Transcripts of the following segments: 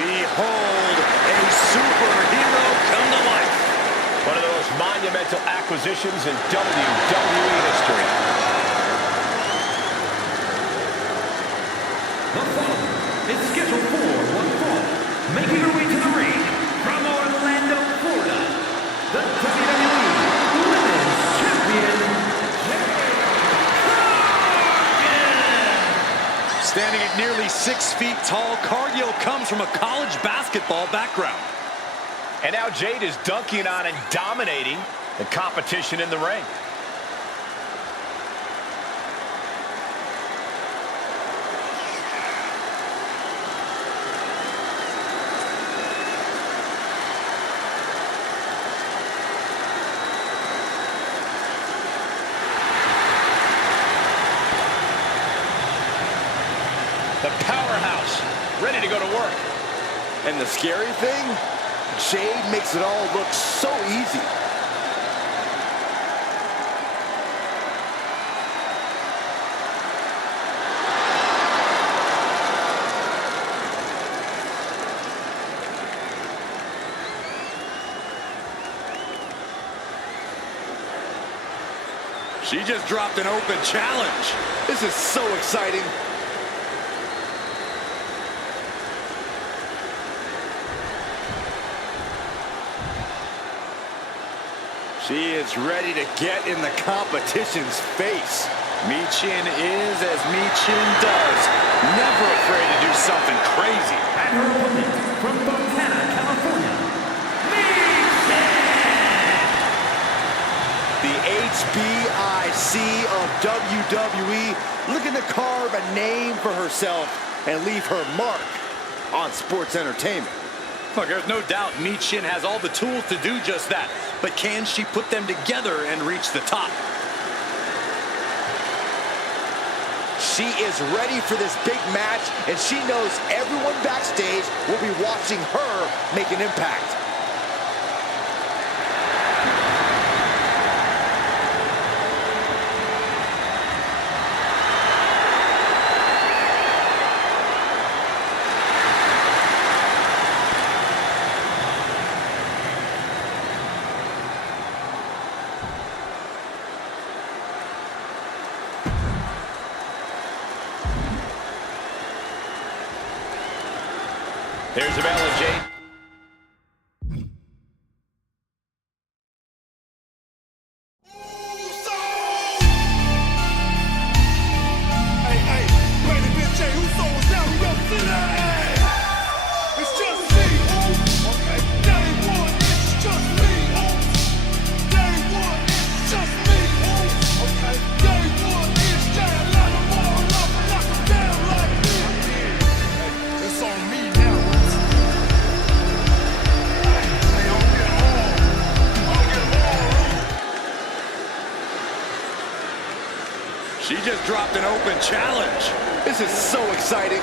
Behold, a superhero come to life. One of the most monumental acquisitions in WWE history. The following is scheduled for one fall, making her way to the ring from Orlando, Florida, the WWE Women's Champion, Standing at nearly 6 feet tall, Cargill comes from a college basketball background. And now Jade is dunking on and dominating the competition in the ring. The powerhouse, ready to go to work. And the scary thing, Jade makes it all look so easy. She just dropped an open challenge. This is so exciting. She is ready to get in the competition's face. Michin is as Michin does. Never afraid to do something crazy. and her opponent from Fontana, California, The HBIC of WWE looking to carve a name for herself and leave her mark on sports entertainment. Look, there's no doubt Michin has all the tools to do just that. But can she put them together and reach the top? She is ready for this big match, and she knows everyone backstage will be watching her make an impact. Here's the bell, Jade. She just dropped an open challenge. This is so exciting.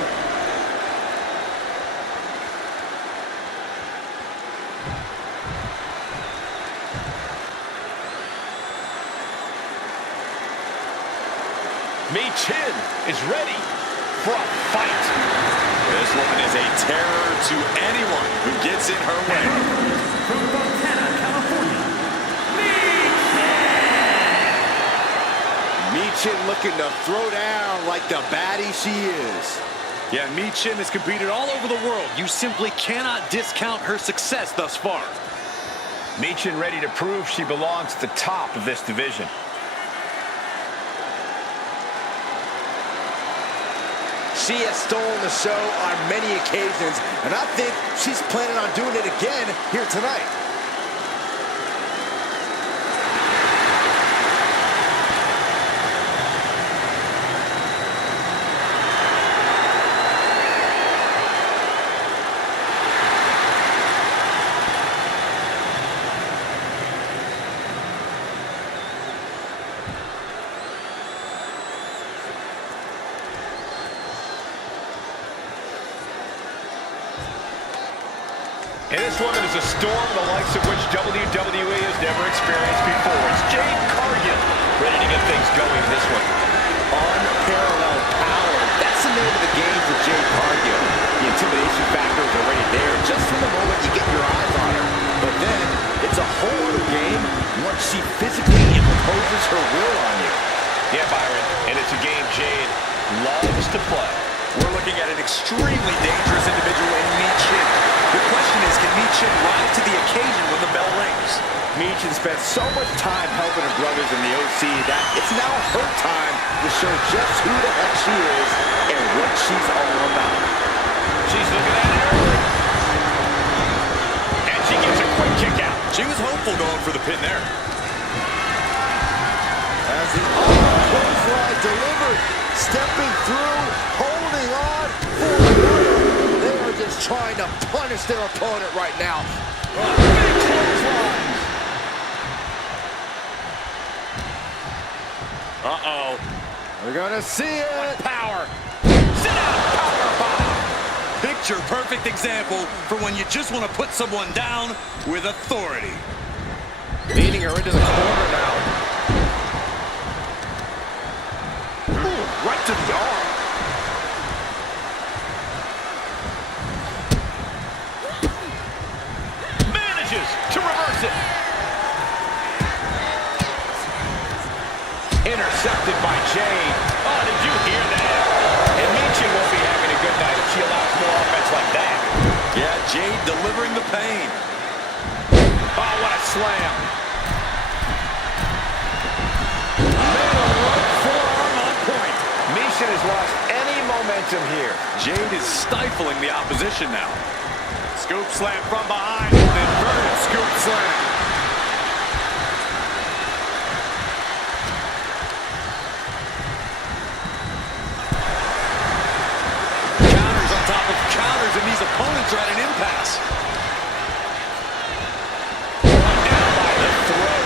Michin is ready for a fight. This woman is a terror to anyone who gets in her way. from Fontana, California, Michin looking to throw down like the baddie she is. Yeah, Michin has competed all over the world. You simply cannot discount her success thus far. Michin ready to prove she belongs at the top of this division. She has stolen the show on many occasions, and I think she's planning on doing it again here tonight. And this woman is a storm the likes of which WWE has never experienced before. It's Jade Cargill ready to get things going in this one. Unparalleled power. That's the name of the game for Jade Cargill. The intimidation factor is already she physically imposes her will on you. Yeah, Byron, and it's a game Jade loves to play. We're looking at an extremely dangerous individual in Michin. The question is, can Michin rise to the occasion when the bell rings? Michin spent so much time helping her brothers in the OC that it's now her time to show just who the heck she is and what she's all about. She's looking at it early. And she gets a quick kick out. She was hopeful going for the pin there. As the clothesline delivered, stepping through, holding on for another. They are just trying to punish their opponent right now. Big clothesline. Uh-oh. We're gonna see it. What power. Sit out, power bomb. Picture perfect example for when you just want to put someone down with authority. Leading her into the corner now. Ooh, right to the arm. Manages to reverse it. Intercepted by Jade. Oh, did you hear that? And Michin won't be having a good night if she allows more offense like that. Yeah, Jade delivering the pain. Oh, what a slam. Middle rope forearm on point. Michin has lost any momentum here. Jade is stifling the opposition now. Scoop slam from behind. Inverted scoop slam. Counters on top of counters, and these opponents are at an impasse. Down by the throat.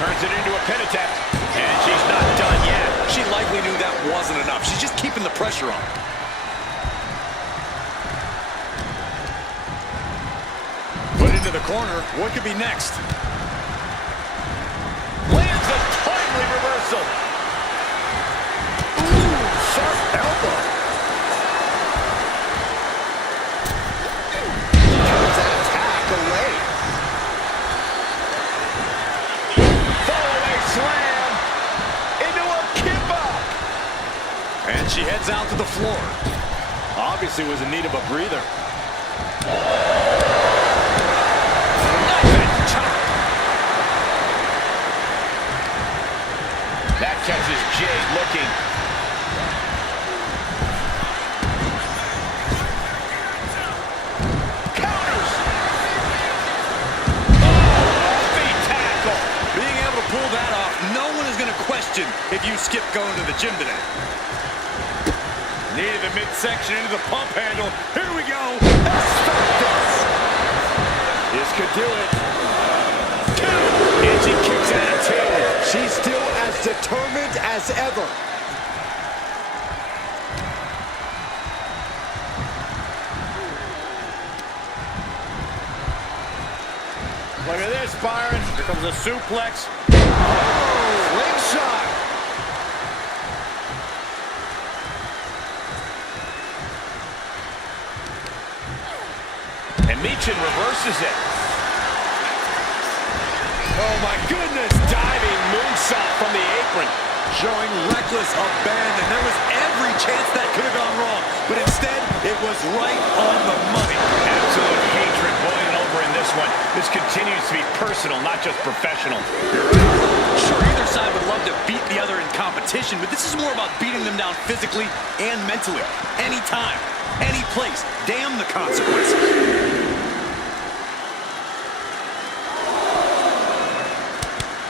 Turns it into a pin attempt. And she's not done yet. She likely knew that wasn't enough. She's just keeping the pressure on. Put into the corner. What could be next? Lands a timely reversal. Ooh, sharp elbow. Turns that attack away. Follow-away slam. Into a kippa. And she heads out to the floor. Obviously was in need of a breather. That catches Jade looking. Counters. Oh, feet tackle. Being able to pull that off, no one is going to question if you skip going to the gym today. Needed the midsection into the pump handle. Here we go. This could do it. And she kicks out of two. She's still as determined as ever. Look at this, Byron. Here comes a suplex. Slingshot. And Michin reverses it. Oh, my goodness. Diving moonsault from the apron. Showing reckless abandon. There was every chance that could have gone wrong. But instead, it was right on the money. Absolute hatred boiling over in this one. This continues to be personal, not just professional. Sure, either side would love to beat the other in competition, but this is more about beating them down physically and mentally. Anytime, any place. Damn the consequences.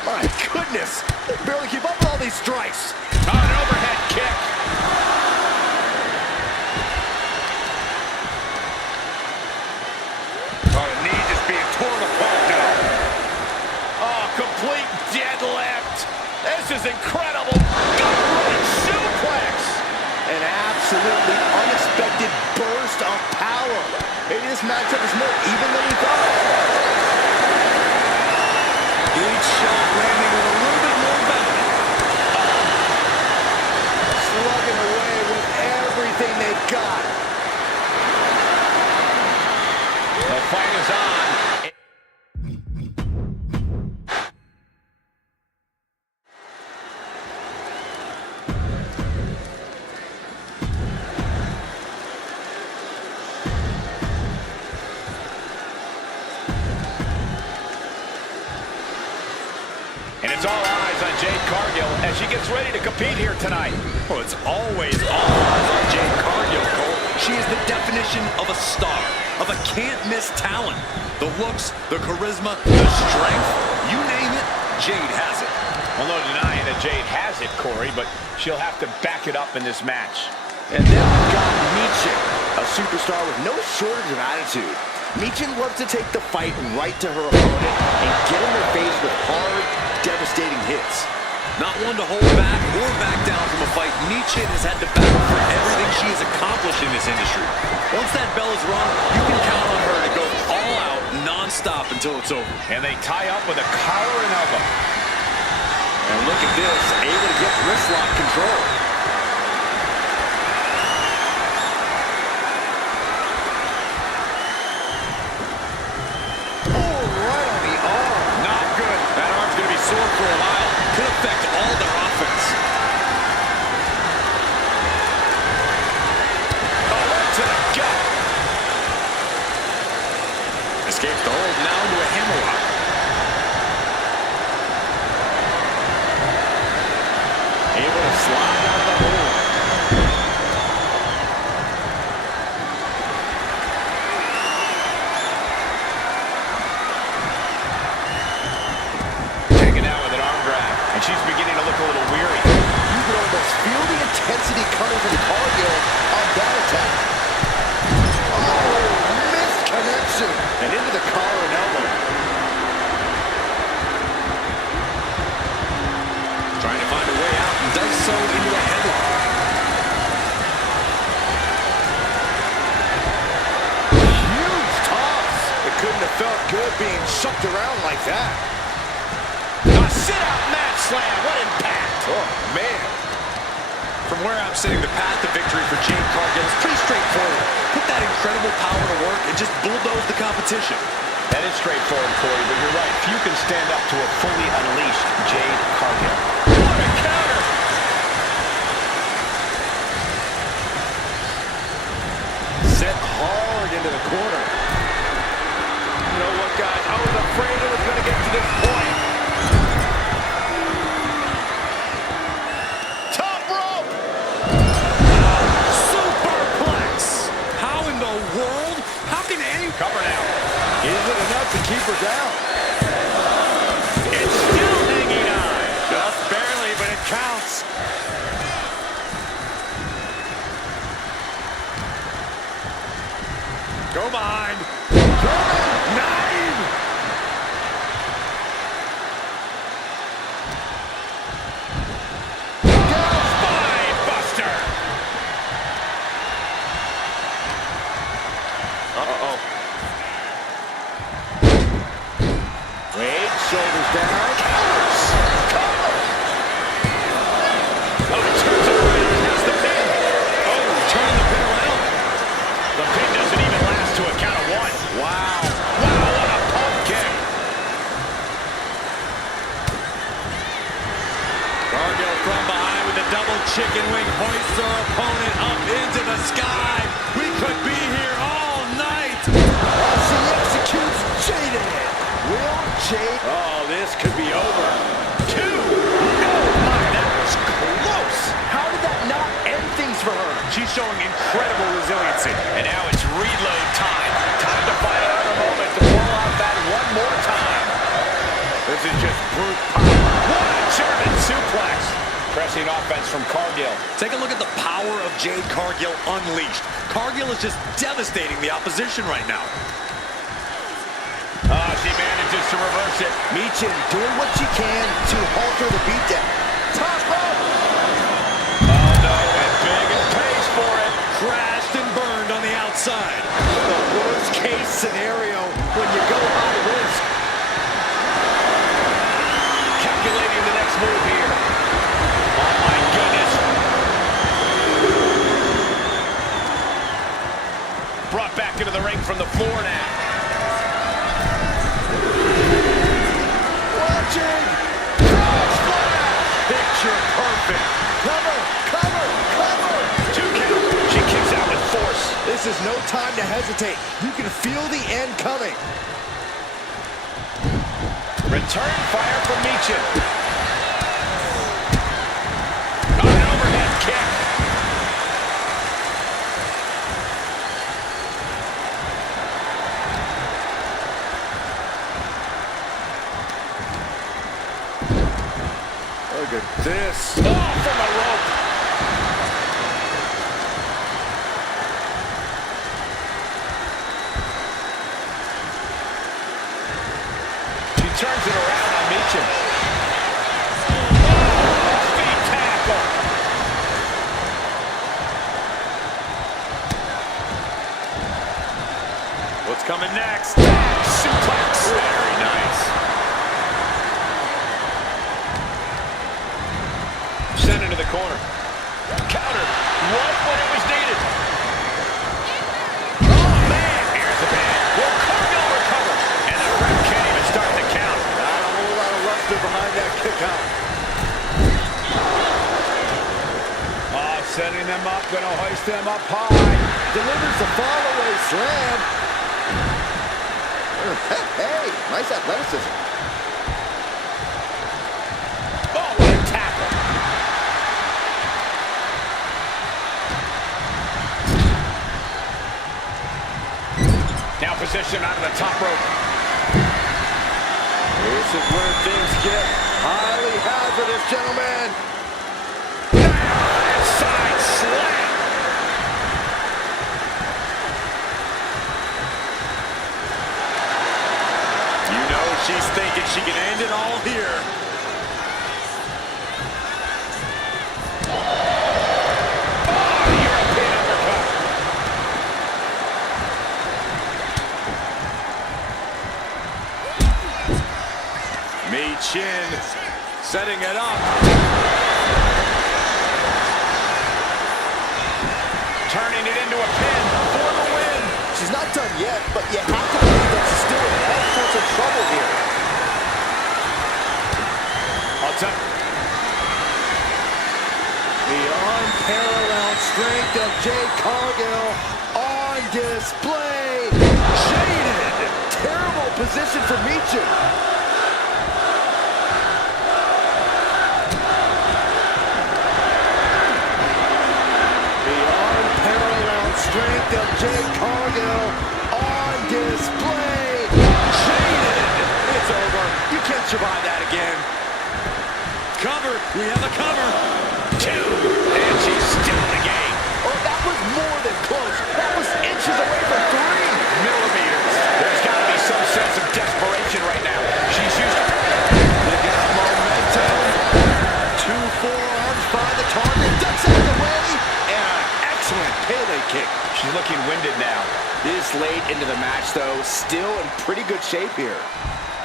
My goodness. They barely keep up with all these strikes. Oh, an overhead kick. Oh, the knee just being torn apart now. Oh, complete deadlift. This is incredible. Gut-wrenching suplex. An absolutely unexpected burst of power. Maybe this matchup is more even than we thought. Each shot landing with a little bit more bounty. Slugging away with everything they've got. The fight is on. gets ready to compete here tonight. Well, it's always all eyes on Jade Cargill, Cole. She is the definition of a star, of a can't-miss talent. The looks, the charisma, the strength, you name it, Jade has it. Well, no denying that Jade has it, Corey, but she'll have to back it up in this match. And then we've got Michin, a superstar with no shortage of attitude. Michin loves to take the fight right to her opponent and get in their face with hard, devastating hits. Not one to hold back or back down from a fight, Michin has had to battle for everything she has accomplished in this industry. Once that bell is rung, you can count on her to go all out, non-stop until it's over. And they tie up with a collar and elbow. And look at this, able to get wrist lock control. Oh, right on the arm. Not good. That arm's going to be sore for a while. Could affect all their offense. Oh, right to the gut. Escapes the hold, now into a hammerlock. Able to slide out of the hole. Taken out with an arm drag, and she's beginning to look a little weary. You can almost feel the intensity coming from Cargill on that attack. Oh, missed connection. And into the collar and elbow. Trying to find a way out and does so into a headlock. Huge toss. It couldn't have felt good being shucked around like that. A sit-out mat slam. What impact. Oh, man. From where I'm sitting, the path to victory for Jade Cargill is pretty straightforward. Put that incredible power to work and just bulldoze the competition. That is straightforward, Corey, but you're right. Few can stand up to a fully unleashed Jade Cargill. What a counter! Set hard into the corner. You know what, guys? I was afraid it was going to get to this point. Top rope! Superplex! How in the world? How can any... Cover now. Is it enough to keep her down? It's still hanging on. Just barely, but it counts. Go behind. Nine! Spine buster. Uh-oh. Wade, shoulders down. Counters. Cover. Oh, he turns it around and has the pin. Oh, turning the pin around. The pin doesn't even last to a count of one. Wow. Wow, what a pump kick. Cargill from behind with a double chicken wing hoists her opponent up into the sky. We could be here all night. She executes Jade. Will Jade... Oh, this could be over. Two. Oh, my, that was close. How did that not end things for her? She's showing incredible resiliency. And now it's reload time. Time to find another moment to pull out that one more time. This is just brute power. What a German suplex. Pressing offense from Cargill. Take a look at the power of Jade Cargill unleashed. Cargill is just devastating the opposition right now. Oh, she manages to reverse it. Michin doing what she can to alter the beatdown. Top rope! Oh, no, and big and pays for it. Crashed and burned on the outside. The worst case scenario when you go high risk. Calculating the next move here. Oh, my goodness. Brought back into the ring from the floor now. Watching! Cross splash! Picture perfect. Cover! Cover! Cover! 2 count. She kicks out with force. This is no time to hesitate. You can feel the end coming. Return fire from Michin. kick. Look at this. Oh, from the rope. She turns it around on Meacham. Oh, feet tackle. What's coming next? Suplex. Very nice. Sent into the corner. Counter. Right when it was needed. Oh, man. Here's the pin. Will Cargill recover? And the ref can't even start the count. Not a whole lot of luster behind that kick out. Oh, setting them up. Gonna hoist them up high. Delivers the fall-away slam. Hey, nice athleticism. Oh, what a tackle. Now positioned onto the top rope. This is where things get highly hazardous, gentlemen. Side slam. You know she's thinking she can end it all here. Oh, European uppercut. Chin setting it up. Turning it into a pin for the win. She's not done yet, but you have to believe that she's still in all sorts of trouble here. I'll tell you. The unparalleled strength of Jade Cargill on display. Jaded. Terrible position for Meacham. The unparalleled strength of Jade Cargill on display. Jaded. It's over. You can't survive that again. Cover. We have a cover. 2. And she's still in the game. Oh, that was more than close. That was inches away from 3 millimeters. There's got to be some sense of desperation right now. She's used. They got momentum. 2 forearms by the target. Ducks out of the way. And an excellent Pele kick. She's looking winded now. This late into the match, though, still in pretty good shape here.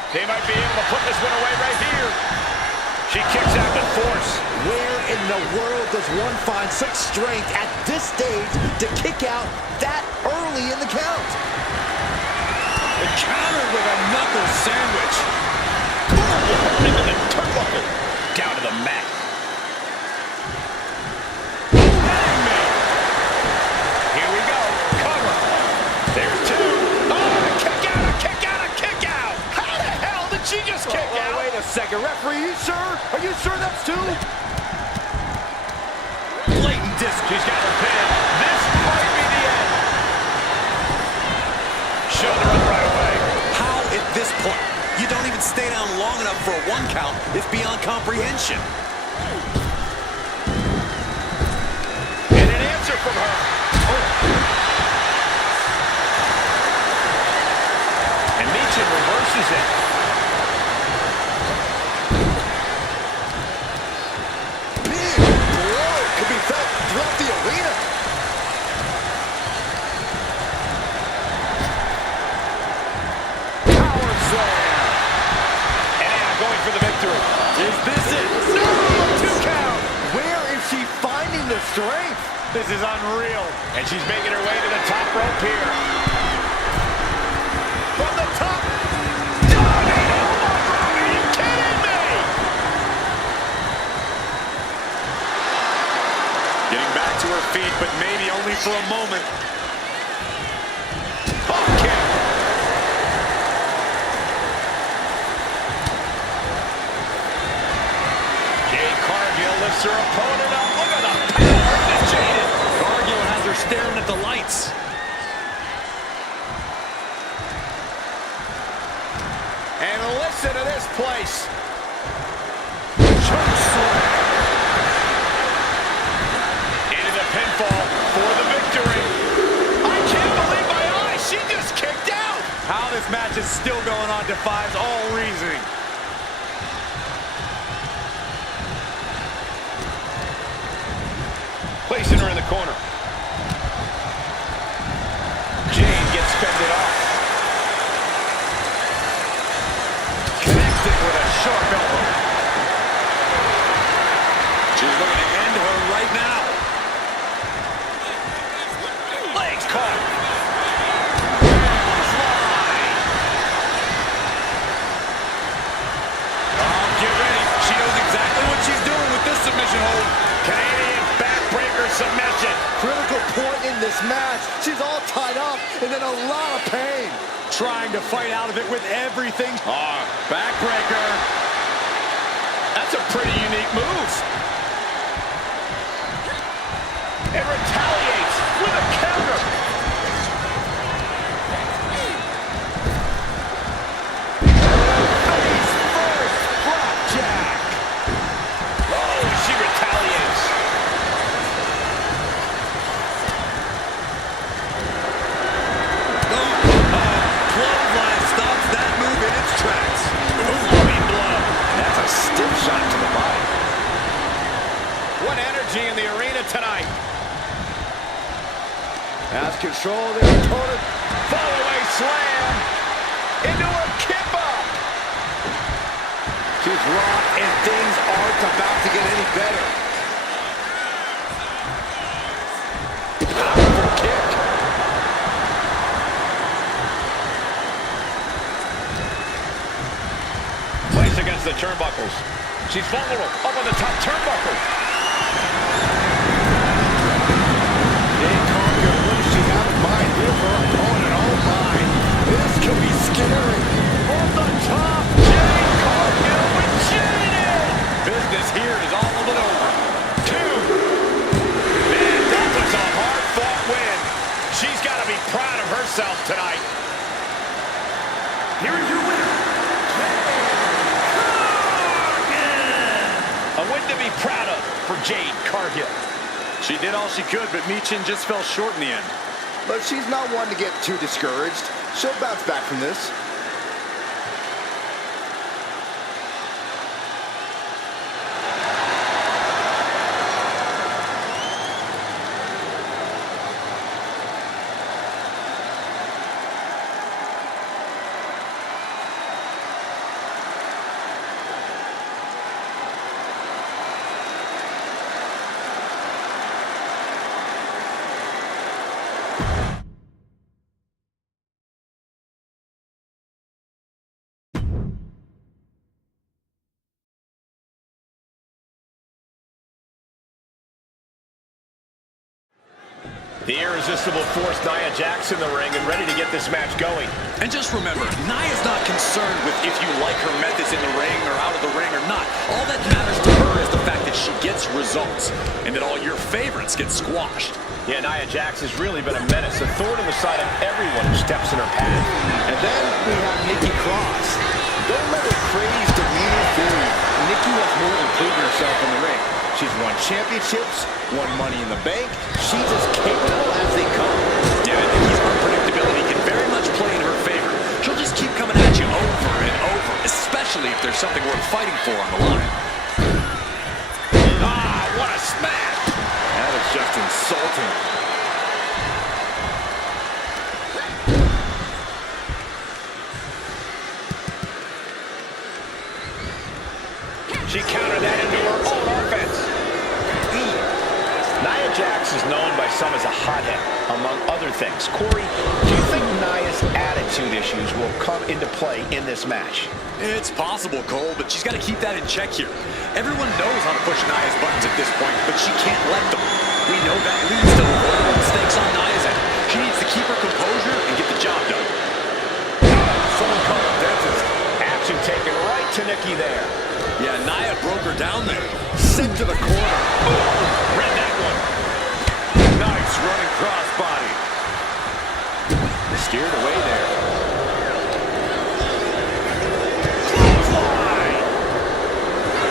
They might be able to put this one away right here. She kicks out with force. Where in the world does one find such strength at this stage to kick out that early in the count? The counter with a knuckle sandwich. Boom! Into the turnbuckle. Down to the mat. Here we go. Cover. There's 2. Oh, a kick out, a kick out, a kick out. How the hell did she just kick out? Wait a second. Referee, you sure? Are you sure that's 2? Blatant disc. She's got her pin. This might be the end. Show the run right away. How at this point you don't even stay down long enough for a 1 count is beyond comprehension. And an answer from her. And Meacham reverses it. Big blow could be felt throughout the arena. Power slam. And Anna going for the victory. Is this it? No! 2 count. Where is she finding the strength? This is unreal. And she's making her way to the top rope here. From the top. Dominating elbow drop. Are you kidding me? Getting back to her feet, but maybe only for a moment. Hop kick. Jade Cargill lifts her opponent up. Look at the power. crowd defies all reasoning. Placing her in the corner. Jane gets fended off. Connected with a sharp elbow. She's looking to end her right now. Legs caught. Oh, get ready. She knows exactly what she's doing with this submission hold. Canadian backbreaker submission. Critical point in this match. She's all tied up and in a lot of pain. Trying to fight out of it with everything. Backbreaker. That's a pretty unique move. And retaliates with a counter. Face first, flapjack. Oh, she retaliates. Clothesline stops that move in its tracks. Flowing blow. That's a stiff shot to the body. What energy in the arena tonight. Has control of their opponent. Fallaway slam into a kip up. She's rocked and things aren't about to get any better. Powerful kick. Placed against the turnbuckles. She's vulnerable up on the top turnbuckle. Mind here for her opponent. Oh my. This could be scary. On the top, Jade Cargill with Jade. Business here is all of it over. 2. Man, that was a hard-fought win. She's got to be proud of herself tonight. Here is your winner, A win to be proud of for Jade Cargill. She did all she could, but Michin just fell short in the end. But she's not one to get too discouraged. She'll bounce back from this. The irresistible force, Nia Jax in the ring and ready to get this match going. And just remember, Nia's not concerned with if you like her methods in the ring or out of the ring or not. All that matters to her is the fact that she gets results and that all your favorites get squashed. Yeah, Nia Jax has really been a menace, a thorn in the side of everyone who steps in her path. And then we have Nikki Cross. Don't let her craze demeanor fool you. Nikki has more than proven herself in the ring. She's won championships, won Money in the Bank. She's as capable as they come. Yeah, Nikki's unpredictability can very much play in her favor. She'll just keep coming at you over and over, especially if there's something worth fighting for on the line. Ah, what a smash! That is just insulting. She countered that into her own offense. Nia Jax is known by some as a hothead, among other things. Corey, do you think Nia's attitude issues will come into play in this match? It's possible, Cole, but she's got to keep that in check here. Everyone knows how to push Nia's buttons at this point, but she can't let them. We know that leads to avoidable mistakes on Nia's end. She needs to keep her composure and get the job done. Someone called a dentist. Action taken right to Nikki there. Yeah, Nia broke her down there. Sent to the corner. Oh, read that one. Nice running crossbody. Steered away there. Clothesline.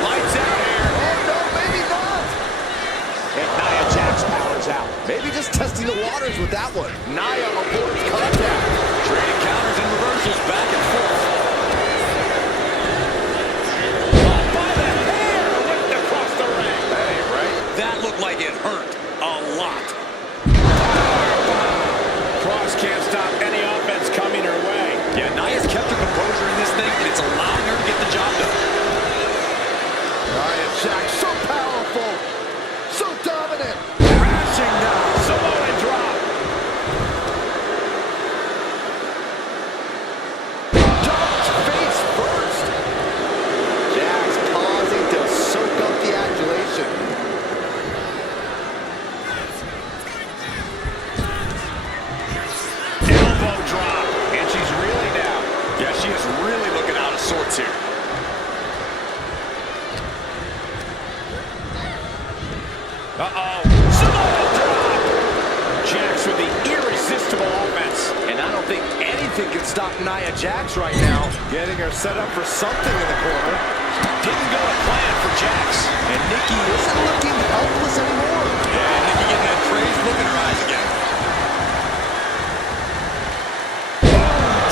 Lights out here. Oh, no, maybe not. And Nia Jax powers out. Maybe just testing the waters with that one. Nia avoids contact. Trading counters and reversals back and forth. kept her composure in this thing, and it's allowing her to get the job done. Nia Jax, so powerful, so dominant. Crashing down. Samoan drop. Jumped face first. Jax pausing to soak up the adulation. Elbow drop. And she's really down. Yeah, she is really looking out of sorts here. Uh-oh. Samoan drop. Jax with the irresistible offense. And I don't think anything can stop Nia Jax right now. Getting her set up for something in the corner. Didn't go to plan for Jax. And Nikki isn't looking helpless anymore. Yeah, Nikki getting that crazed look in her eyes again.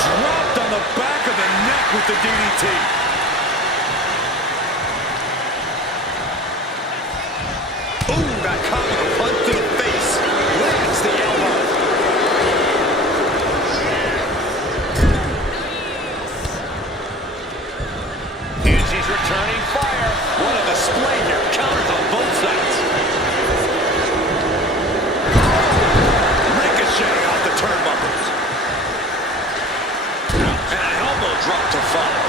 Dropped on the back of the neck with the DDT. Ooh, that comical punch to the face. Lands the elbow. And she's returning fire. What a display here. Counters on both sides. Ricochet off the turnbuckles. And an elbow drop to follow.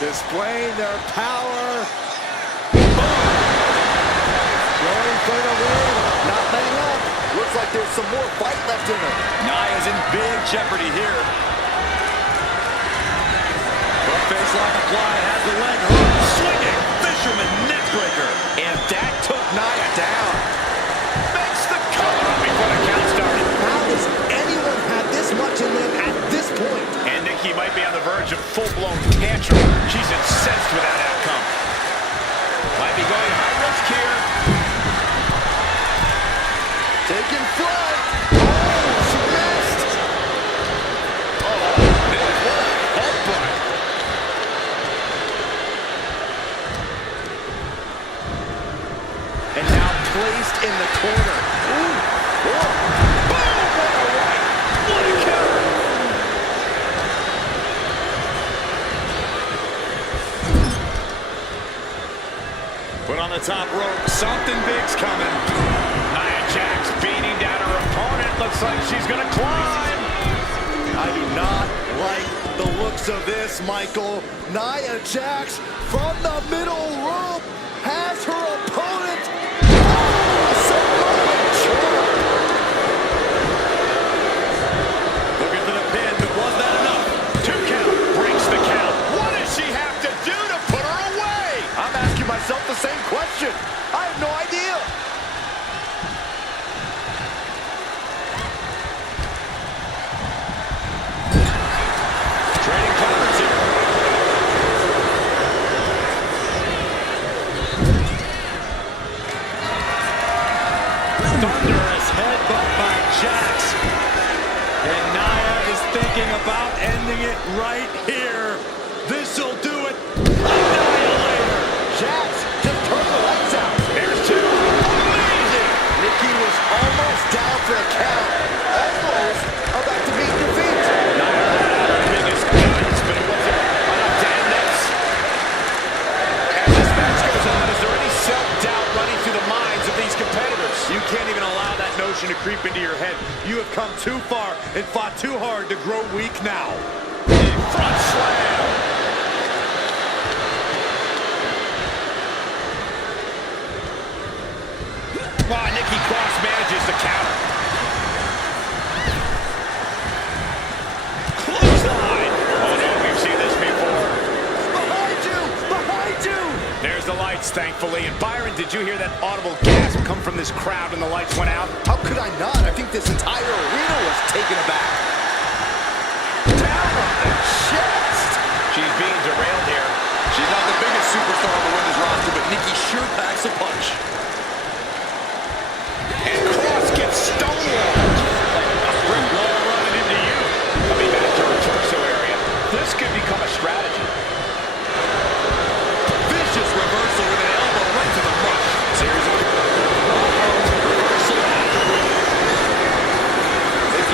Displaying their power. Going for the win. Not letting up. Looks like there's some more fight left in her. Nia's in big jeopardy here. Front face lock applied, has the leg hook. Swinging, fisherman neckbreaker. And that took Nia down. Makes the cover before the count started. How does anyone have this much in them at this point? And Nikki might be on the verge of full-blown tantrum. She's incensed with that outcome. Might be going high risk here. Taking flight. Oh, she missed. Headbutt. And now placed in the corner. Ooh. Whoa. Boom! What a right. What a counter. Put on the top rope. Something big's coming. Nia Jax beating down her opponent. Looks like she's going to climb. I do not like the looks of this, Michael. Nia Jax from the middle rope has her opponent. Samoan drop. Looking for the pin, but was that enough? 2 count. Breaks the count. What does she have to do to put her away? I'm asking myself the same question. I have no idea. Trading counters here. Thunderous headbutt by Jax. And Nia is thinking about ending it right here. This'll do it. Annihilator. Jax, just turn the lights out. There's 2. Amazing. Nikki was almost down for a count. Almost about to meet defeat. Nia let out her biggest guns, but it wasn't enough to end this. As this match goes on, is there any self-doubt running through the minds of these competitors? You can't even allow that notion to creep into your head. You have come too far and fought too hard to grow weak now. Front slam. Oh, Nikki Cross manages the counter. Clothesline. Oh no, we've seen this before. Behind you! Behind you! There's the lights, thankfully. And Byron, did you hear that audible gasp come from this crowd when the lights went out? How could I not? I think this entire arena was taken aback. Down on the chest. She's being derailed here. She's not the biggest superstar on the women's roster, but Nikki sure packs a punch. And Cross gets stonewalled. A brick wall running into you. Coming back to her torso area. This could become a strategy. Vicious reversal with an elbow right to the mush. Series of reversal. Nikki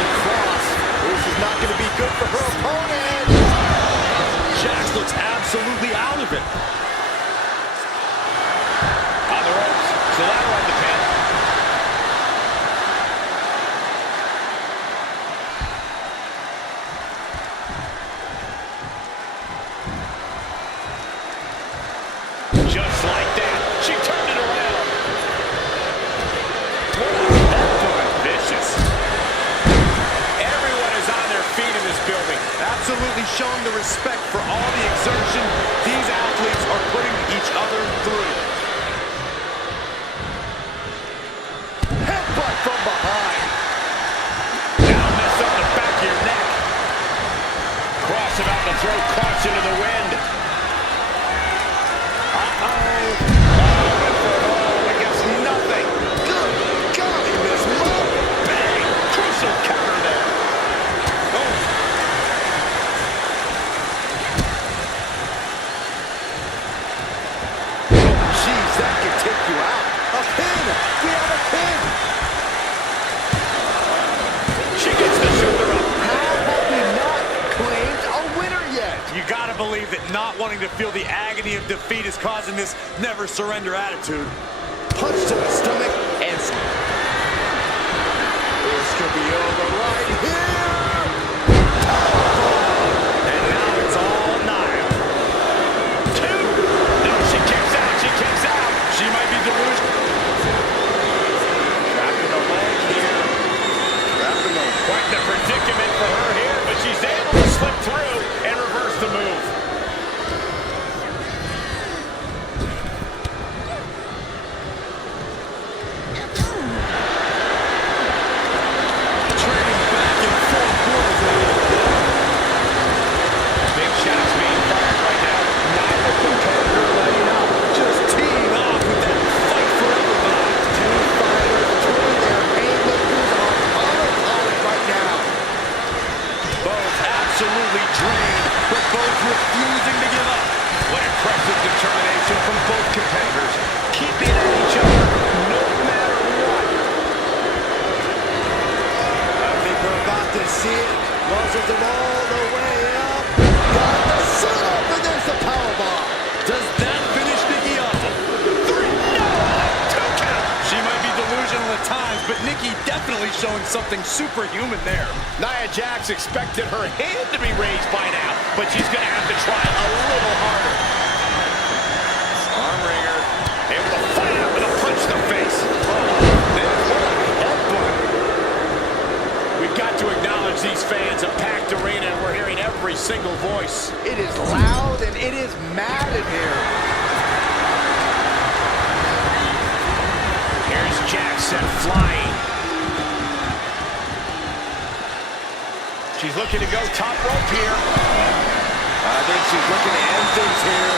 showing the respect for all the exertion these athletes are putting each other through. Headbutt from behind. Now mess up the back of your neck. Cross about to throw caution to the wind. Against nothing. Good golly, Miss Mo. Bang! Crucial counter there. Oh. Jeez, that could take you out. A pin. We have a pin. She gets the shoulder up. How have we not claimed a winner yet? You gotta believe that not wanting to feel the agony of defeat is causing this never surrender attitude. Punch to the stomach and this could be over right here. And now it's all Nile. Two. No, she kicks out. She kicks out. She might be delusional. Trapping the leg here. Trapping the... Quite the predicament for her here, but she's able to slip through and reverse the move. Trading back and forth blows. Big shots being fired right now. Neither competitor letting up. Just teeing off with that fight forever vibe. Two fighters putting their haymakers on autopilot right now. Both absolutely drained, but both refusing to give up. What impressive determination from both competitors. Keeping at each other no matter what. I think we're about to see it. Muscles them all the way up. Got the sit up and there's the powerbomb. Does that finish Nikki off? 3, no! 2 count! She might be delusional at times, but Nikki definitely showing something superhuman there. Nia Jax expected her hand to be raised by now, but she's going to have to try a little harder. Arm wringer. Able to fight out with a punch to the face. We've got to acknowledge these fans, a packed arena, and we're hearing every single voice. It is loud and it is mad in here. Here's Jax sent flying. She's looking to go top rope here. I think she's looking to end things here.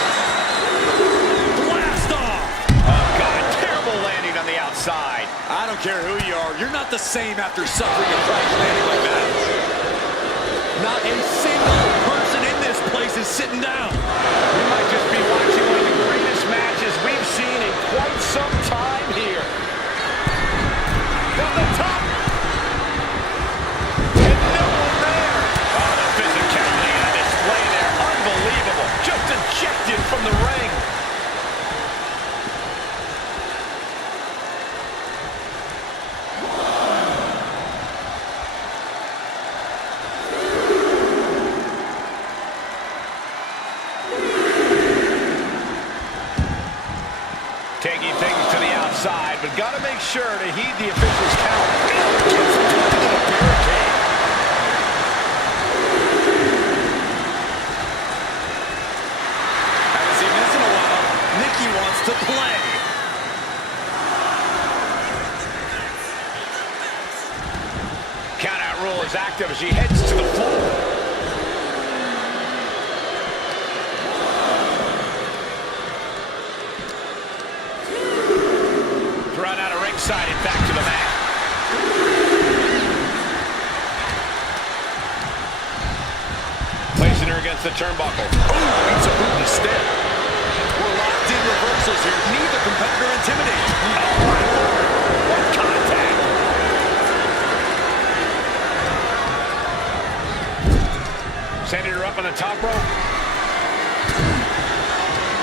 Blast off! Oh, God, terrible landing on the outside. I don't care who you are, you're not the same after suffering a crash landing like that. Not a single person in this place is sitting down. We might just be watching one of the greatest matches we've seen in quite some time here. From the top. And no one there. Oh, the physicality on display there. Unbelievable. Just ejected from the ring. Taking things to the outside, but got to make sure to heed the official's count. Gets into the barricade. Haven't seen this in a while. Nikki wants to play. Countout rule is active as she heads to the floor. Thrown out of ringside and back to the mat. Placing her against the turnbuckle. Oh, it's a boot to step. We're locked in reversals here. Neither competitor intimidates. Oh, my Lord. What contact. Sending her up on the top rope.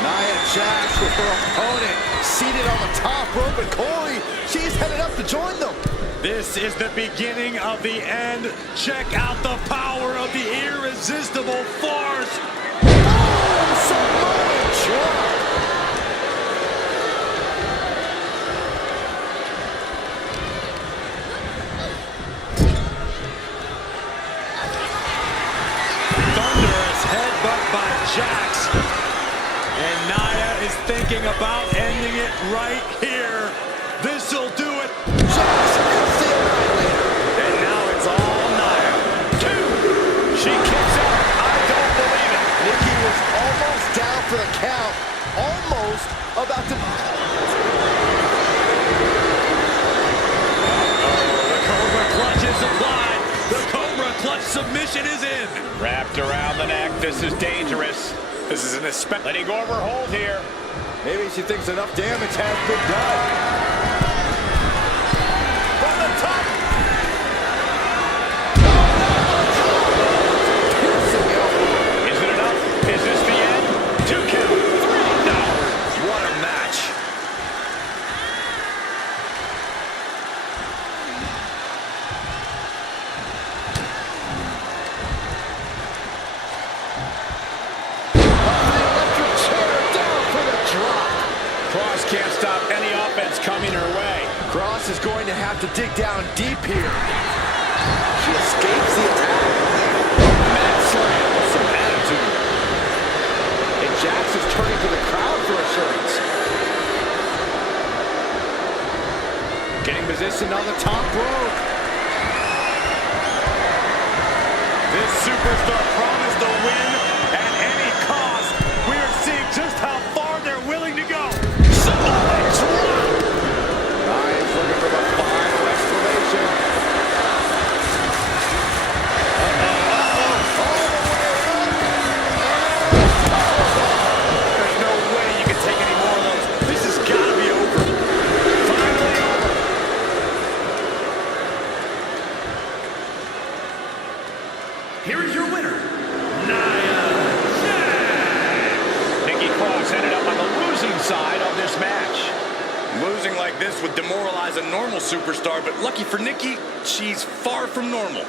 Nia Jax with her opponent seated on the top rope, and Corey, she's headed up to join them. This is the beginning of the end. Check out the power of the irresistible force. Boom! Samoan drop. Thunderous thinking about ending it right here. This'll do it. And now it's all Nia. 2. She kicks out. I don't believe it. Nikki was almost down for the count. Almost about to... The Cobra clutch is applied. The Cobra clutch submission is in. Wrapped around the neck. This is dangerous. This is an expect. Letting go of her hold here. Maybe she thinks enough damage has been done. From the top. Is it enough? Is this the end? 2 count. 3. No. What a match. Cross can't stop any offense coming her way. Cross is going to have to dig down deep here. She escapes the attack. Mat slam with some attitude. And Jax is turning to the crowd for assurance. Getting positioned on the top rope. This superstar promised a win at any cost. We are seeing just how far they're willing to go. Nice, looking for the final exclamation. There's no way you can take any more of those. This has got to be over. Finally over. Here is your winner, Nia Jax. Nikki Cross ended up on the losing side of this match. Losing like this would demoralize a normal superstar, but lucky for Nikki, she's far from normal.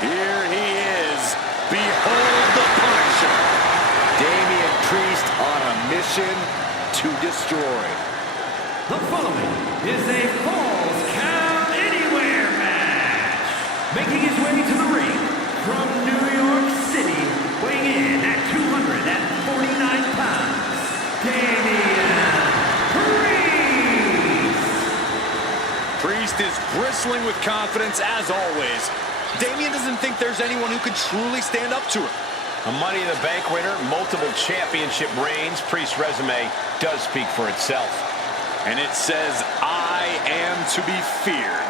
Here he is. Behold the Punisher. Damian Priest on a mission to destroy. The following is a Falls Count Anywhere match. Making his way to the ring from New York City, weighing in at 249 pounds, Damian Priest. Priest is bristling with confidence as always. Damian doesn't think there's anyone who could truly stand up to him. A Money in the Bank winner, multiple championship reigns. Priest's resume does speak for itself. And it says, I am to be feared.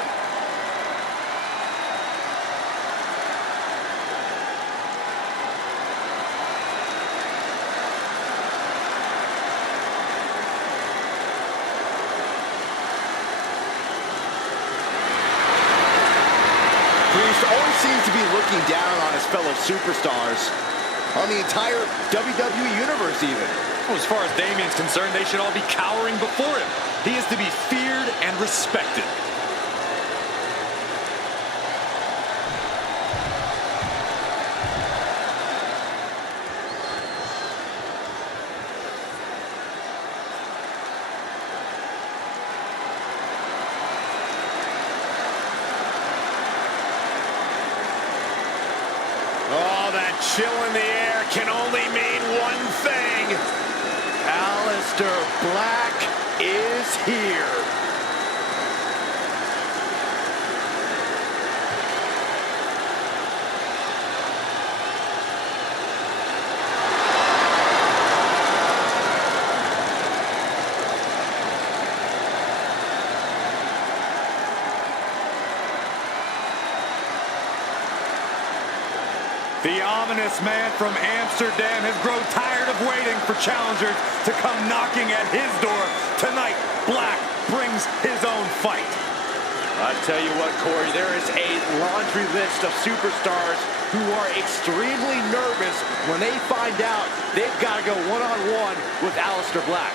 Priest always seems to be looking down on his fellow superstars, on the entire WWE Universe even. Well, as far as Damian's concerned, they should all be cowering before him. He is to be feared and respected. Oh, that chill in the air can only mean one thing. Aleister Black is here. The ominous man from Amsterdam has grown tired of waiting for challengers to come knocking at his door. Tonight, Black brings his own fight. I tell you what, Corey, there is a laundry list of superstars who are extremely nervous when they find out they've got to go one-on-one with Aleister Black.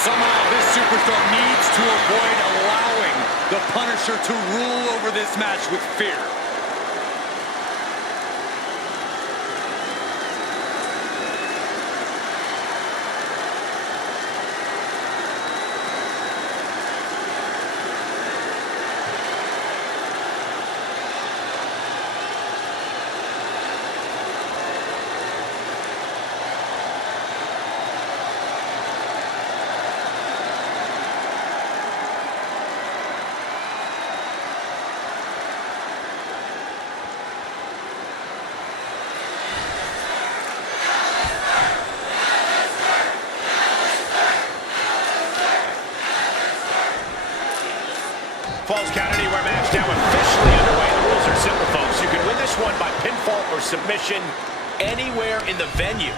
Somehow, this superstar needs to avoid allowing the Punisher to rule over this match with fear. Falls Count Anywhere match now officially underway. The rules are simple, folks. You can win this one by pinfall or submission anywhere in the venue.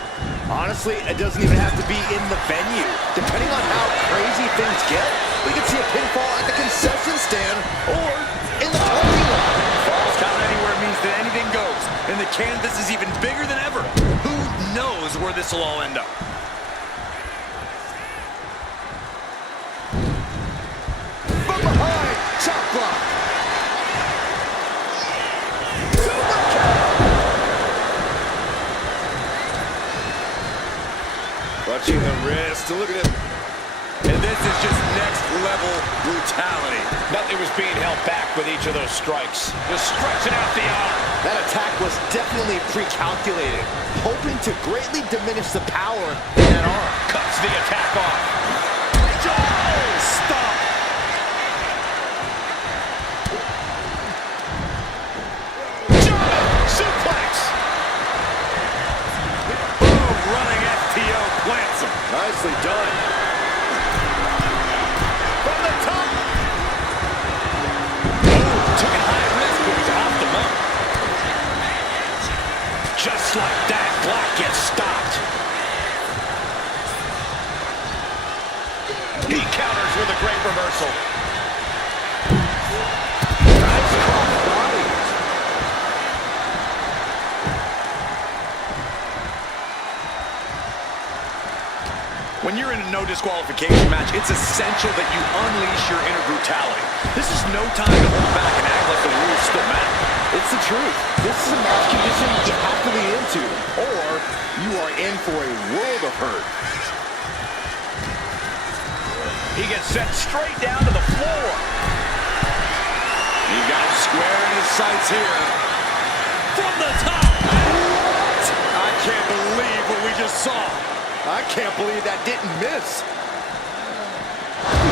Honestly, it doesn't even have to be in the venue. Depending on how crazy things get, we can see a pinfall at the concession stand or in the parking lot. Falls Count Anywhere means that anything goes, and the canvas is even bigger than ever. Who knows where this will all end up? From behind, chop block. Super kick. Clutching the wrist. Look at him. And this is just next level brutality. Nothing was being held back with each of those strikes. Just stretching out the arm. That attack was definitely pre-calculated, hoping to greatly diminish the power in that arm. Cuts the attack off. Stop! German suplex. Boom, running FTO plants him. Nicely done. From the top. Took a high risk, but he's off the mark. Just like that, Black gets stopped. He counters with a great reversal. Nice cross When you're in a no disqualification match, it's essential that you unleash your inner brutality. This is no time to hold back and act like the rules still matter. It's the truth. This is a match condition you have to lean into, or you are in for a world of hurt. He gets sent straight down to the floor. He got him square in his sights here. From the top. What? I can't believe what we just saw. I can't believe that didn't miss.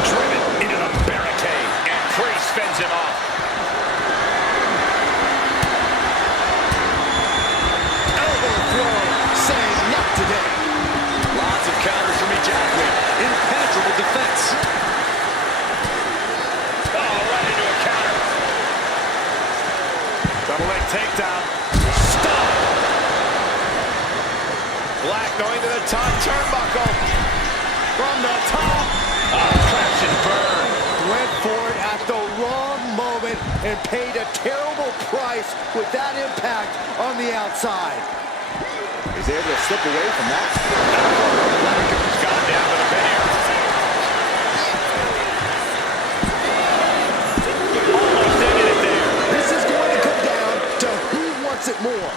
Driven into the barricade, and Priest fends him off. Elbow throw, saying not today. Lots of counters from each athlete. Impenetrable defense. Oh, right into a counter. Double leg takedown. Stop. Black going to the top turnbuckle. From the top. Oh, crash and burn. Went for it at the wrong moment and paid a terrible price with that impact on the outside. He's able to slip away from that. Black has gone down to the pin here. Almost ended it there. This is going to come down to who wants it more.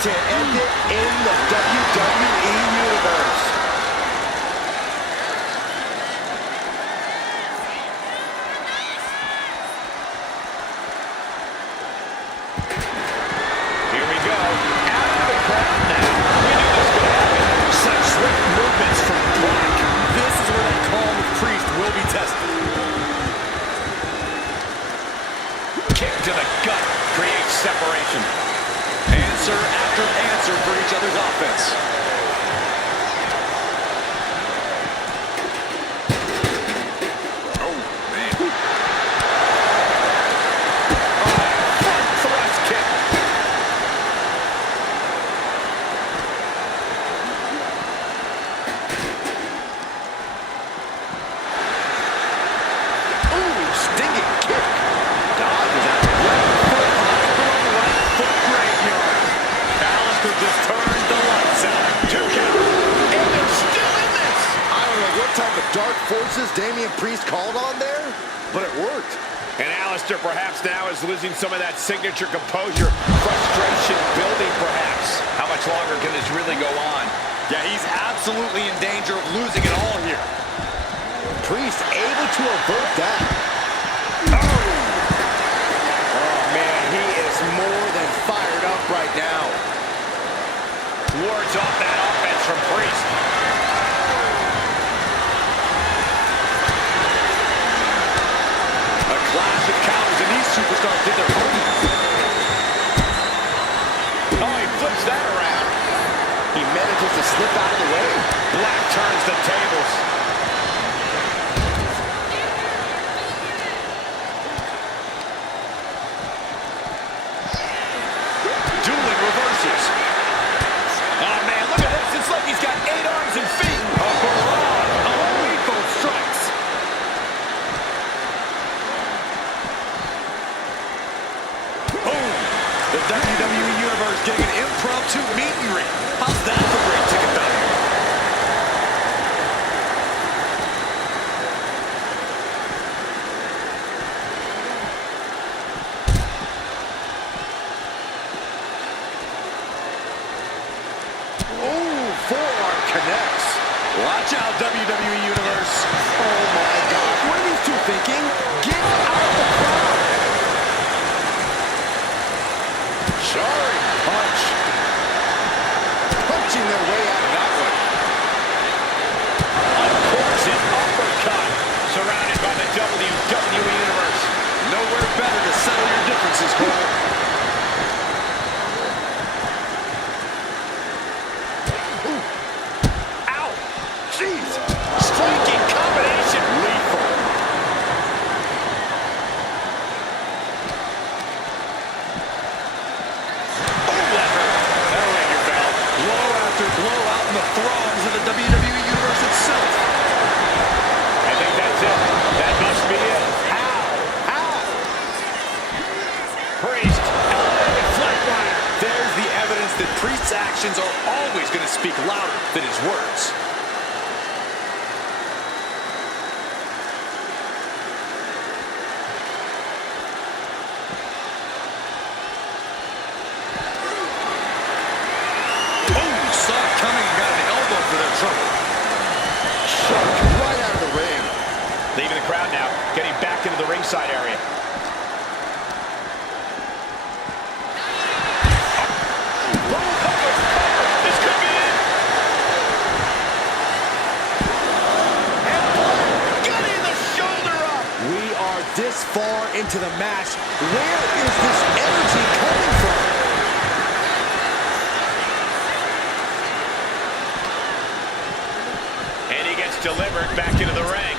To end it in the WWE Universe. Here we go. Out of the crowd now. We knew this could happen. Such swift movements from Black. This is where that calm of Priest will be tested. Kick to the gut creates separation. Answer after answer for each other's offense. Oh, man. Front thrust kick. Ooh, stinging kick. Dodges out. Left foot hospital, right foot graveyard. Alistair just turned the lights out. 2 count. And they're still in this. I don't know what type of dark forces Damian Priest called on there, but it worked. And Alistair perhaps now is losing some of that signature composure. Frustration building perhaps. How much longer can this really go on? Yeah, he's absolutely in danger of losing it all here. Priest able to avert that. Oh, man, he is more than fired up right now. Wards off that offense from Priest. A clash of counters, and these superstars did their homework. Oh, he flips that around. He manages to slip out of the way. Black turns the tables. Dueling reverses. Oh, man, look at this. It's like he's got 8 arms and feet. A barrage of lethal strikes. Boom. The WWE Universe getting an impromptu meet and greet. How's that for great ticket value? Ooh, forearm connects. Watch out, WWE Universe. Oh, my gosh. What are these two thinking? Get out of the crowd. Jarring punch. actions are always going to speak louder than his words. Coming and got an elbow for their trouble. Shoved right out of the ring. Leaving the crowd now, getting back into the ringside area. This could be it. And getting the shoulder up. We are this far into the match. Where is this energy coming from? Delivered back into the ring.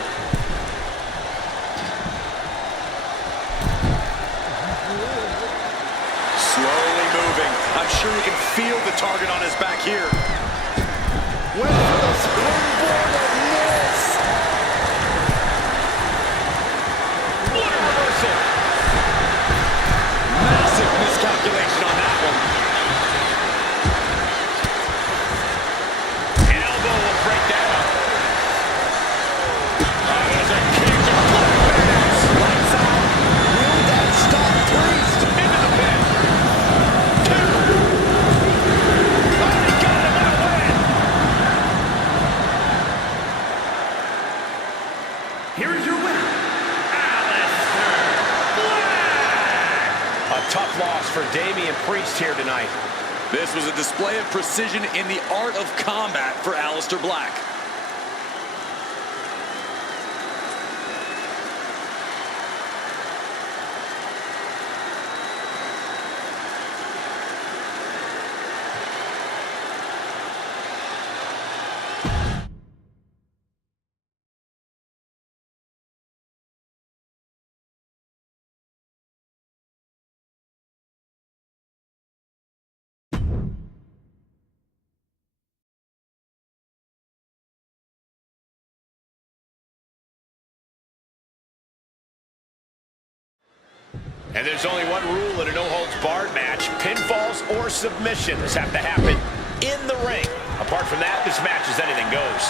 Slowly moving. I'm sure he can feel the target on his back here. Went for the springboard and missed. What a reversal. Massive miscalculation on that one. Elbow will break that up. Here's your winner, Aleister Black! A tough loss for Damian Priest here tonight. This was a display of precision in the art of combat for Aleister Black. And there's only one rule in a no-holds-barred match. Pinfalls or submissions have to happen in the ring. Apart from that, this match is anything goes.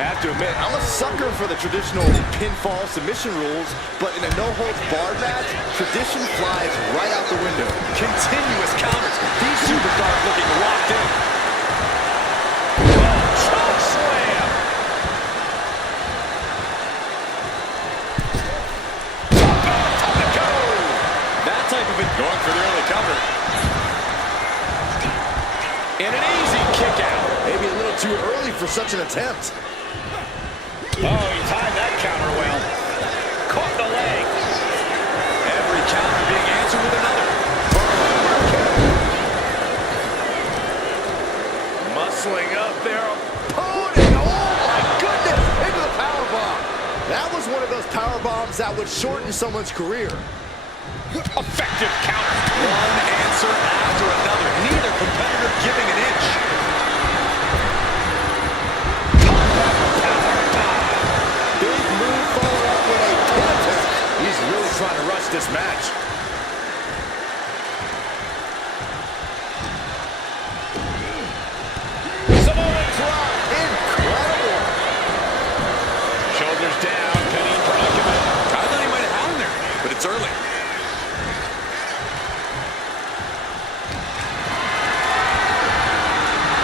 I have to admit, I'm a sucker for the traditional pinfall submission rules, but in a no-holds-barred match, tradition flies right out the window. Continuous counters. These superstars looking locked in. Choke slam. That type of it going for the early cover. And an easy kick out. Maybe a little too early for such an attempt. Oh, he timed that counter well. Caught the leg. Every counter being answered with another. Muscling up their opponent. Oh, my goodness. Into the powerbomb. That was one of those power bombs that would shorten someone's career. effective counter. One answer after another. Neither competitor giving an inch. Big move followed up with a pivot. He's really trying to rush this match. Samoa drop. Incredible. Shoulders down, penny predicament. I thought he might have had him there, but it's early.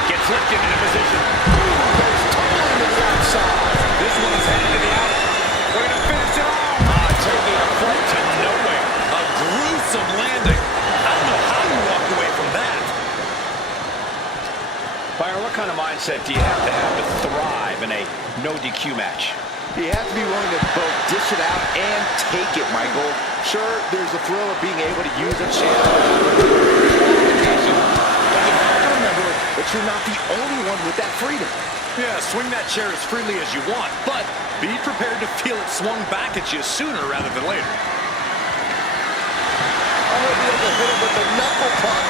Gets lifted into position. Goes tumbling to the outside. This one is headed to the out. We're going to finish it off. Taking a flight to nowhere. A gruesome landing. I don't know how you walked away from that. Byron, what kind of mindset do you have to thrive in a no DQ match? You have to be willing to both dish it out and take it, Michael. Sure, there's a thrill of being able to use a channel. You have to remember that you're not the only one with that freedom. Yeah, swing that chair as freely as you want, but be prepared to feel it swung back at you sooner rather than later. I'm going to be able to hit him with the knuckle puck.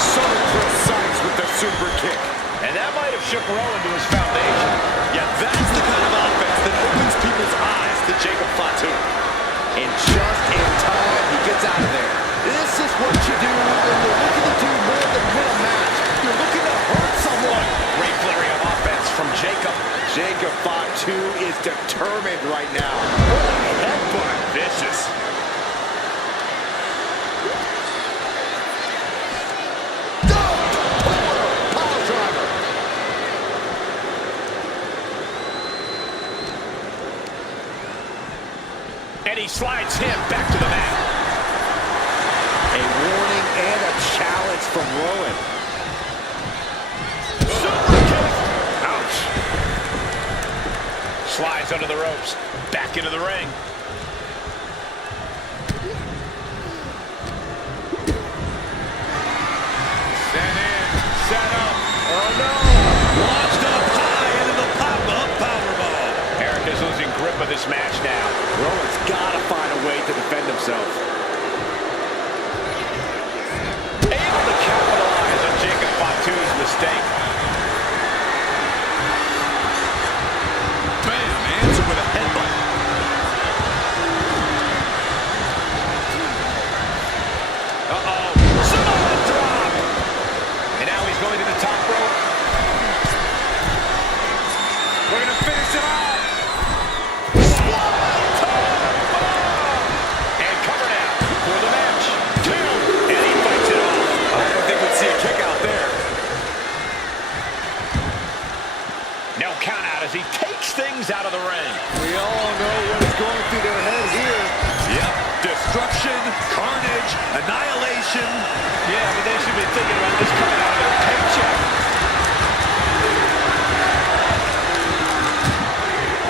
So precise with the super kick. And that might have shook Rowan to his foundation. Yeah, that's the kind of offense that opens people's eyes to Jacob Fatu. And just in time, he gets out of there. This is what you do when you're looking to do more than win a match. You're looking to determined right now. Headbutt. Vicious. Pile driver. And he slides him back to the mat. A warning and a challenge from Rowan. Super kick. Ouch. Slides under the ropes. Back into the ring. Set in. Set up. Oh no. Launched up high into the pop-up powerbomb. Eric is losing grip of this match now. Rowan's got to find a way to defend himself. Able to capitalize on Jacob Fatu's mistake. Bam, answer with a headbutt. Uh-oh. Samoa drop. And now he's going to the top rope. We're going to finish it off. And cover now for the match. 2. And he fights it off. I didn't think we'd see a kick out there. No count out as he takes things out of the ring. We all know what is going through their head here. Yep, destruction, carnage, annihilation. Yeah, but they should be thinking about this coming out of their paycheck.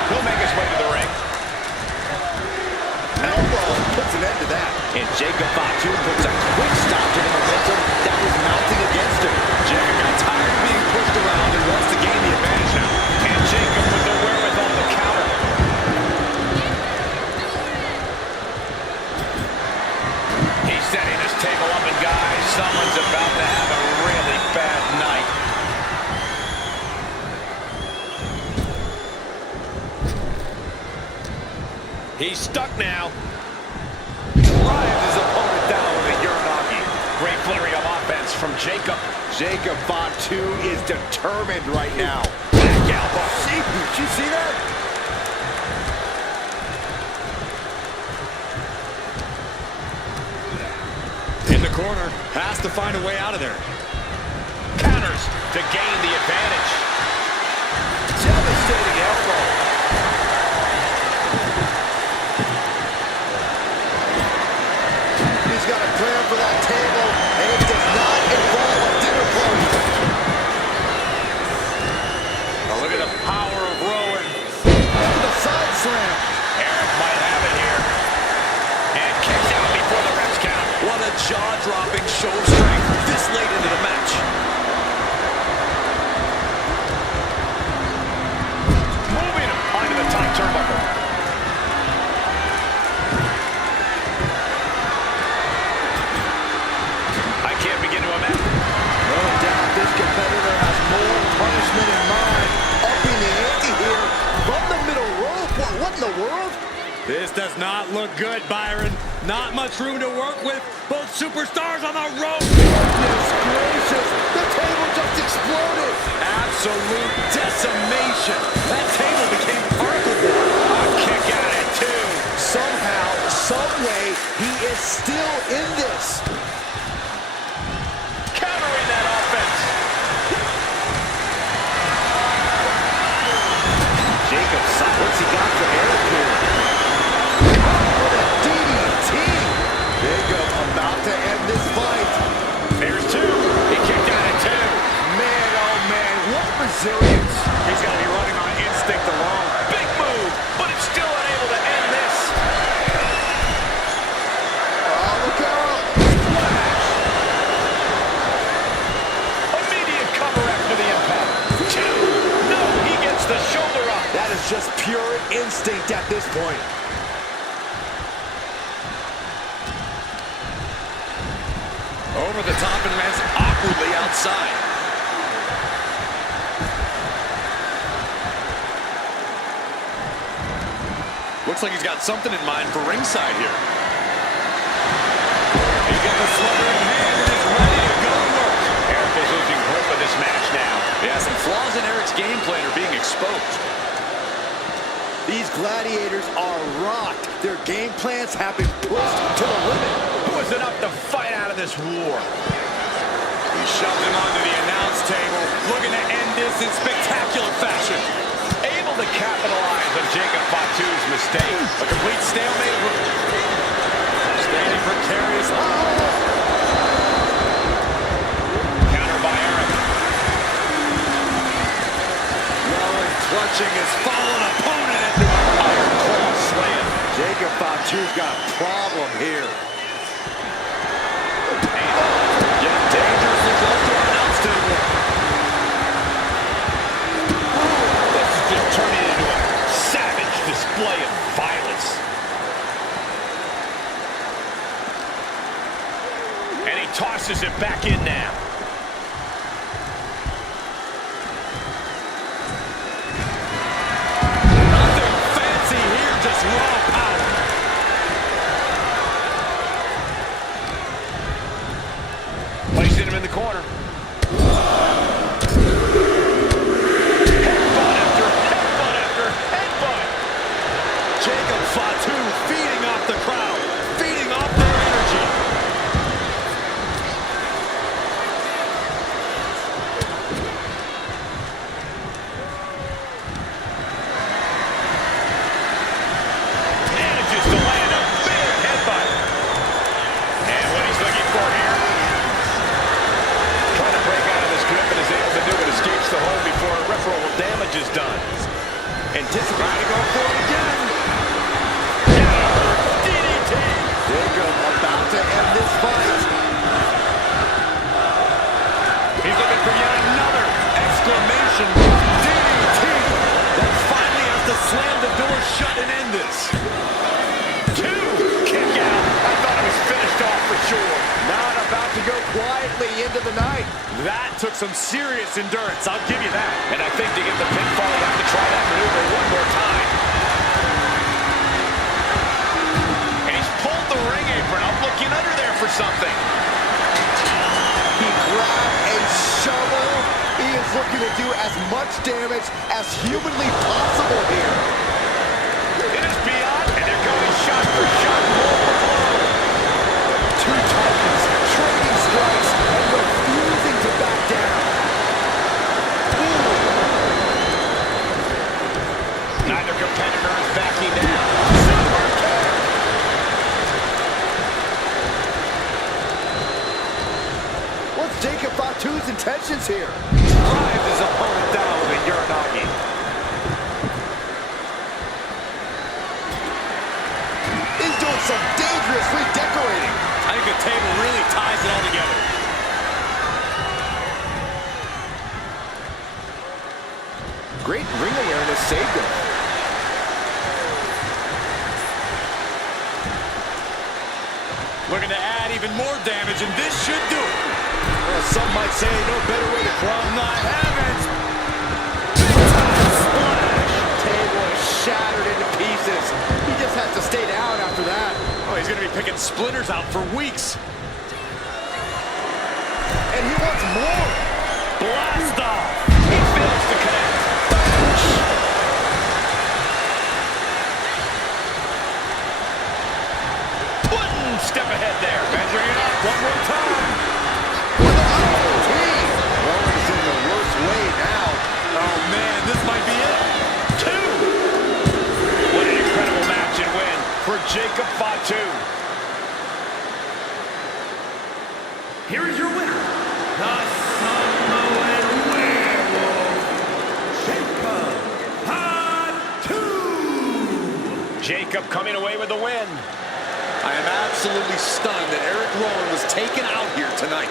He'll make his way to the ring. Elbow puts an end to that. And Jacob Fatu puts a quick stop to the momentum that was mounting against him. Jacob got tired of being pushed around and wants to gain the advantage now. And Jacob with the wherewithal to counter. He's setting his table up, and guys, someone's about to have a really bad night. He's stuck now. Drives his opponent down with a Uranagi. Great flurry of offense from Jacob. Jacob Fatu is determined right now. Back elbow. See, did you see that? In the corner, has to find a way out of there. Counters to gain the advantage. Devastating elbow. He's got a plan for that table, and it does not involve a dinner party. Oh, look at the power of Rowan. Look at the side slam. Eric might have it here. And kicks out before the ref's count. What a jaw-dropping show of strength this late into the match. Moving him onto the top turnbuckle. I can't begin to imagine. No doubt this competitor has more punishment in mind. Upping the ante here from the middle rope. What in the world? This does not look good, Byron. Not much room to work with. Both superstars on the rope. Goodness gracious. The table just exploded. Absolute decimation. That table became particle board. A kick out at 2. Somehow, someway, he is still in this. Countering that offense. Jacob, what's he got for Eric here? What a DDT. Jacob about to end this fight. There's 2. He kicked out at 2. Man, oh man, what resilience. He's got to be running on instinct alone. Big move, but it's still unable to end this. Oh, look out. Splash. Immediate cover after the impact. 2. No, he gets the shoulder up. That is just pure instinct at this point. Over the top and lands awkwardly outside. Looks like he's got something in mind for ringside here. He's got the slugger in hand and is ready to go to work. Eric is losing grip of this match now. Yeah, some flaws in Eric's game plan are being exposed. These gladiators are rocked. Their game plans have been pushed to the limit. Who is enough to fight out of this war? He shoved him onto the announce table, looking to end this in spectacular fashion. Able to capitalize on Jacob Fatu's mistake. A complete stalemate. Staying precarious. Counter by Eric. Rowan clutching his fallen opponent at the iron claw slam. Jacob Fatu's got a problem here. Getting dangerously close to our announce table. This is just turning into a savage display of violence. And he tosses it back in now. Nothing fancy here, just raw power. Placing him in the corner. Headbutt after headbutt after headbutt. Jacob Fatu feeding off the crowd, feeding off their energy. Manages to land a big headbutt. And what he's looking for here. Trying to break out of this grip and is able to do it. Escapes the hold before irreparable damage is done. Anticipating to go for it again. DDT. Jacob about to end this fight. He's looking for yet another exclamation DDT that finally has to slam the door shut and end this. Two. Kick out. I thought it was finished off for sure. Not about to go quietly into the night. That took some serious endurance, I'll give you that. And I think to get the pinfall, you have to try that maneuver one more time. And he's pulled the ring apron up, looking under there for something. He grabbed a shovel. He is looking to do as much damage as humanly possible here. It is beyond, and they're going shot for shot, blow for blow. Two titans trading strikes and refusing to back down. Neither competitor is backing down. Super kick. What's Jacob Fatu's intentions here? Drives his opponent down with a Uranagi. He's doing some dangerous redecorating. I think the table really ties it all together. Great ring awareness saved him. Looking to add even more damage, and this should do it. Well, some might say no better way to climb the heavens. Splash! Table is shattered into pieces. He just has to stay down after that. Oh, he's going to be picking splinters out for weeks. And he wants more. Blast off! He fails to connect. One step ahead there. Measuring it up one more time. Rowan's in the worst way now. Oh, man, this might be it. Two. What an incredible match and win for Jacob Fatu. Here is your winner, the Samoan Werewolf, Jacob Fatu. Jacob coming away with the win. I am absolutely stunned that Eric Rowan was taken out here tonight.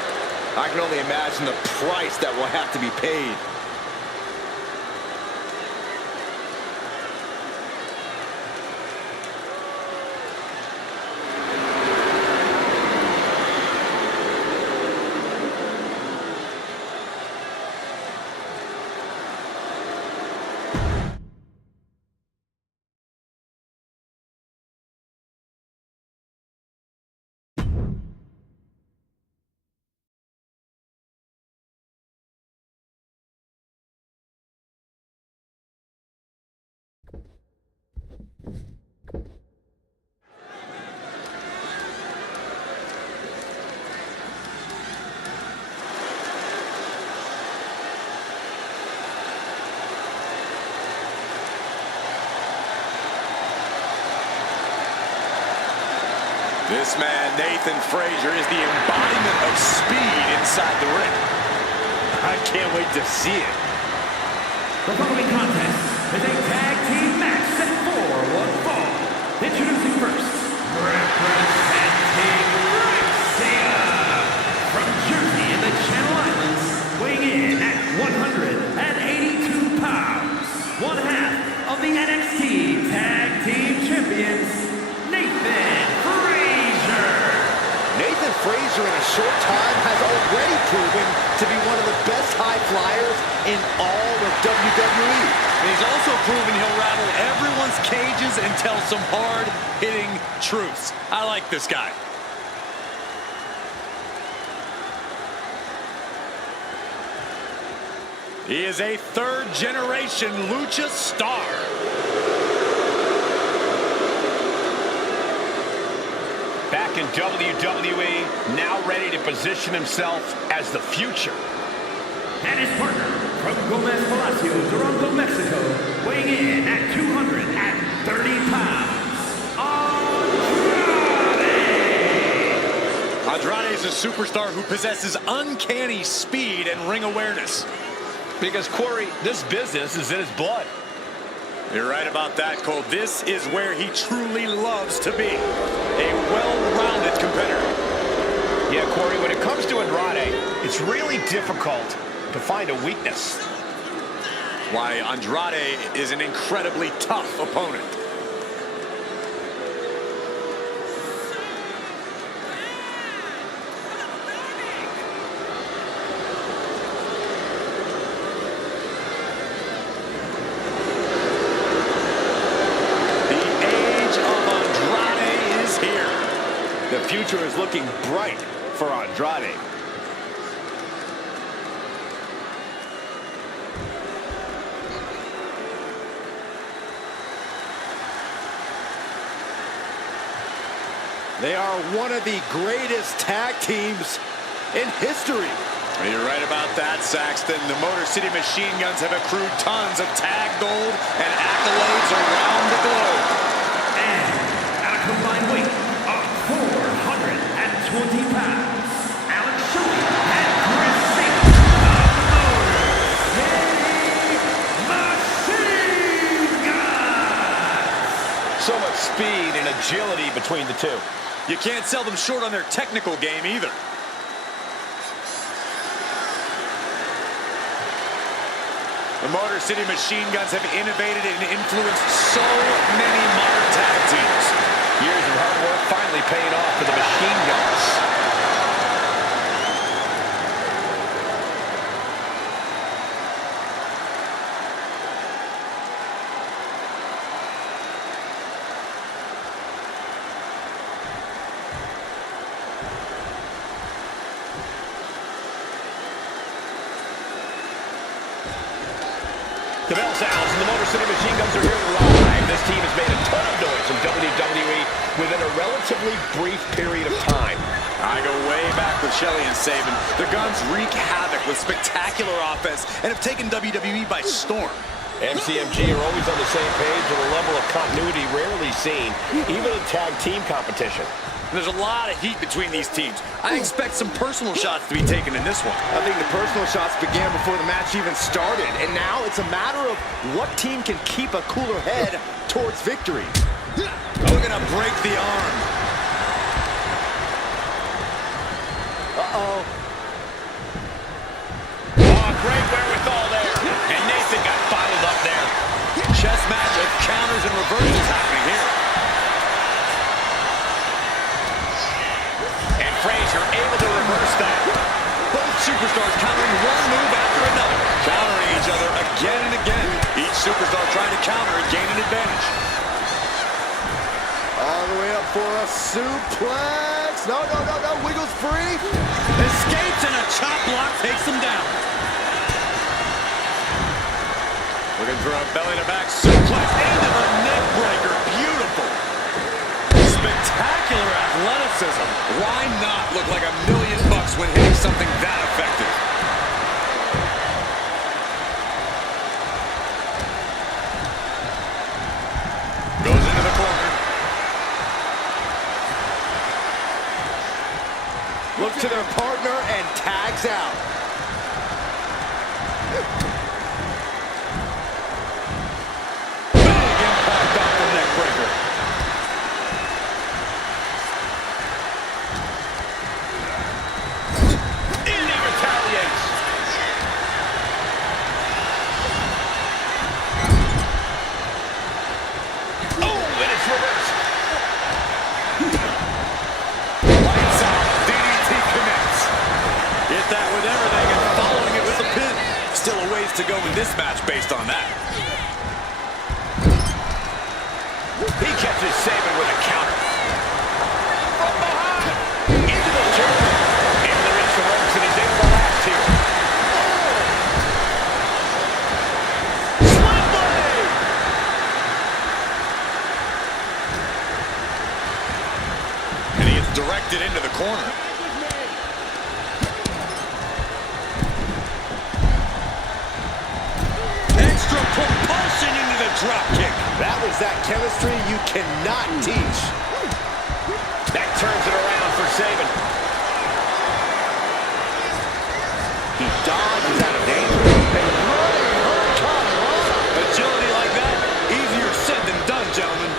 I can only imagine the price that will have to be paid. This man, Nathan Frazier, is the embodiment of speed inside the ring. I can't wait to see it. The following contest is a tag team match set for one fall. Introducing first, representing Russia from Jersey in the Channel Islands, weighing in at 182 pounds, one half of the NXT Tag Team Champions, Nathan Frazier. Nathan Frazier in a short time has already proven to be one of the best high flyers in all of WWE. And he's also proven he'll rattle everyone's cages and tell some hard-hitting truths. I like this guy. He is a third-generation lucha star. Back in WWE, now ready to position himself as the future. And his partner from Gomez Palacio, Toronto, Mexico, weighing in at 230 pounds, Andrade. Andrade is a superstar who possesses uncanny speed and ring awareness. Because, Corey, this business is in his blood. You're right about that, Cole. This is where he truly loves to be. A well-rounded competitor. Yeah, Corey, when it comes to Andrade, it's really difficult to find a weakness. Why, Andrade is an incredibly tough opponent. The future is looking bright for Andrade. They are one of the greatest tag teams in history. You're right about that, Saxton. The Motor City Machine Guns have accrued tons of tag gold and accolades around the globe. And at a combined weight of 420 pounds, Alex Shelley and Chris Sabin of Machine Guns. So much speed and agility between the two. You can't sell them short on their technical game either. The Motor City Machine Guns have innovated and influenced so many modern tag teams. Years of hard work finally paying off for the Machine Guns. The bell sounds and the Motor City Machine Guns are here live. This team has made a ton of noise in WWE within a relatively brief period of time. I go way back with Shelley and Sabin. The Guns wreak havoc with spectacular offense and have taken WWE by storm. MCMG are always on the same page with a level of continuity rarely seen, even in tag team competition. There's a lot of heat between these teams. I expect some personal shots to be taken in this one. I think the personal shots began before the match even started, and now it's a matter of what team can keep a cooler head towards victory. Looking to break the arm. Uh-oh. Oh, great wherewithal there. And Nathan got bottled up there. Chess match of counters and reversals happening here. And Frazier able to reverse that. Both superstars countering one move after another, countering each other again and again. Each superstar trying to counter and gain an advantage. All the way up for a suplex. No, no, no, no. Wiggles free. Escapes and a chop block takes him down. Looking for a belly-to-back suplex into the neck breaker. Beautiful. Spectacular athleticism. Why not look like $1 million when hitting something that effective? Goes into the corner. looks to their partner and tags out. Big impact off the neck breaker. And he retaliates. Oh, and it's reversed. Lights out. DDT connects. Hit that with everything and following it with the pin. Still a ways to go in this match based on that. He catches Saban with a counter. From behind. Into the turn. Able to reach the ropes, and he's able to last here. Sling blade. And he is directed into the corner. Extra propulsion into the drop kick. That was that chemistry you cannot teach. That turns it around for Saban. He dodges out of danger. Agility like that, easier said than done, gentlemen.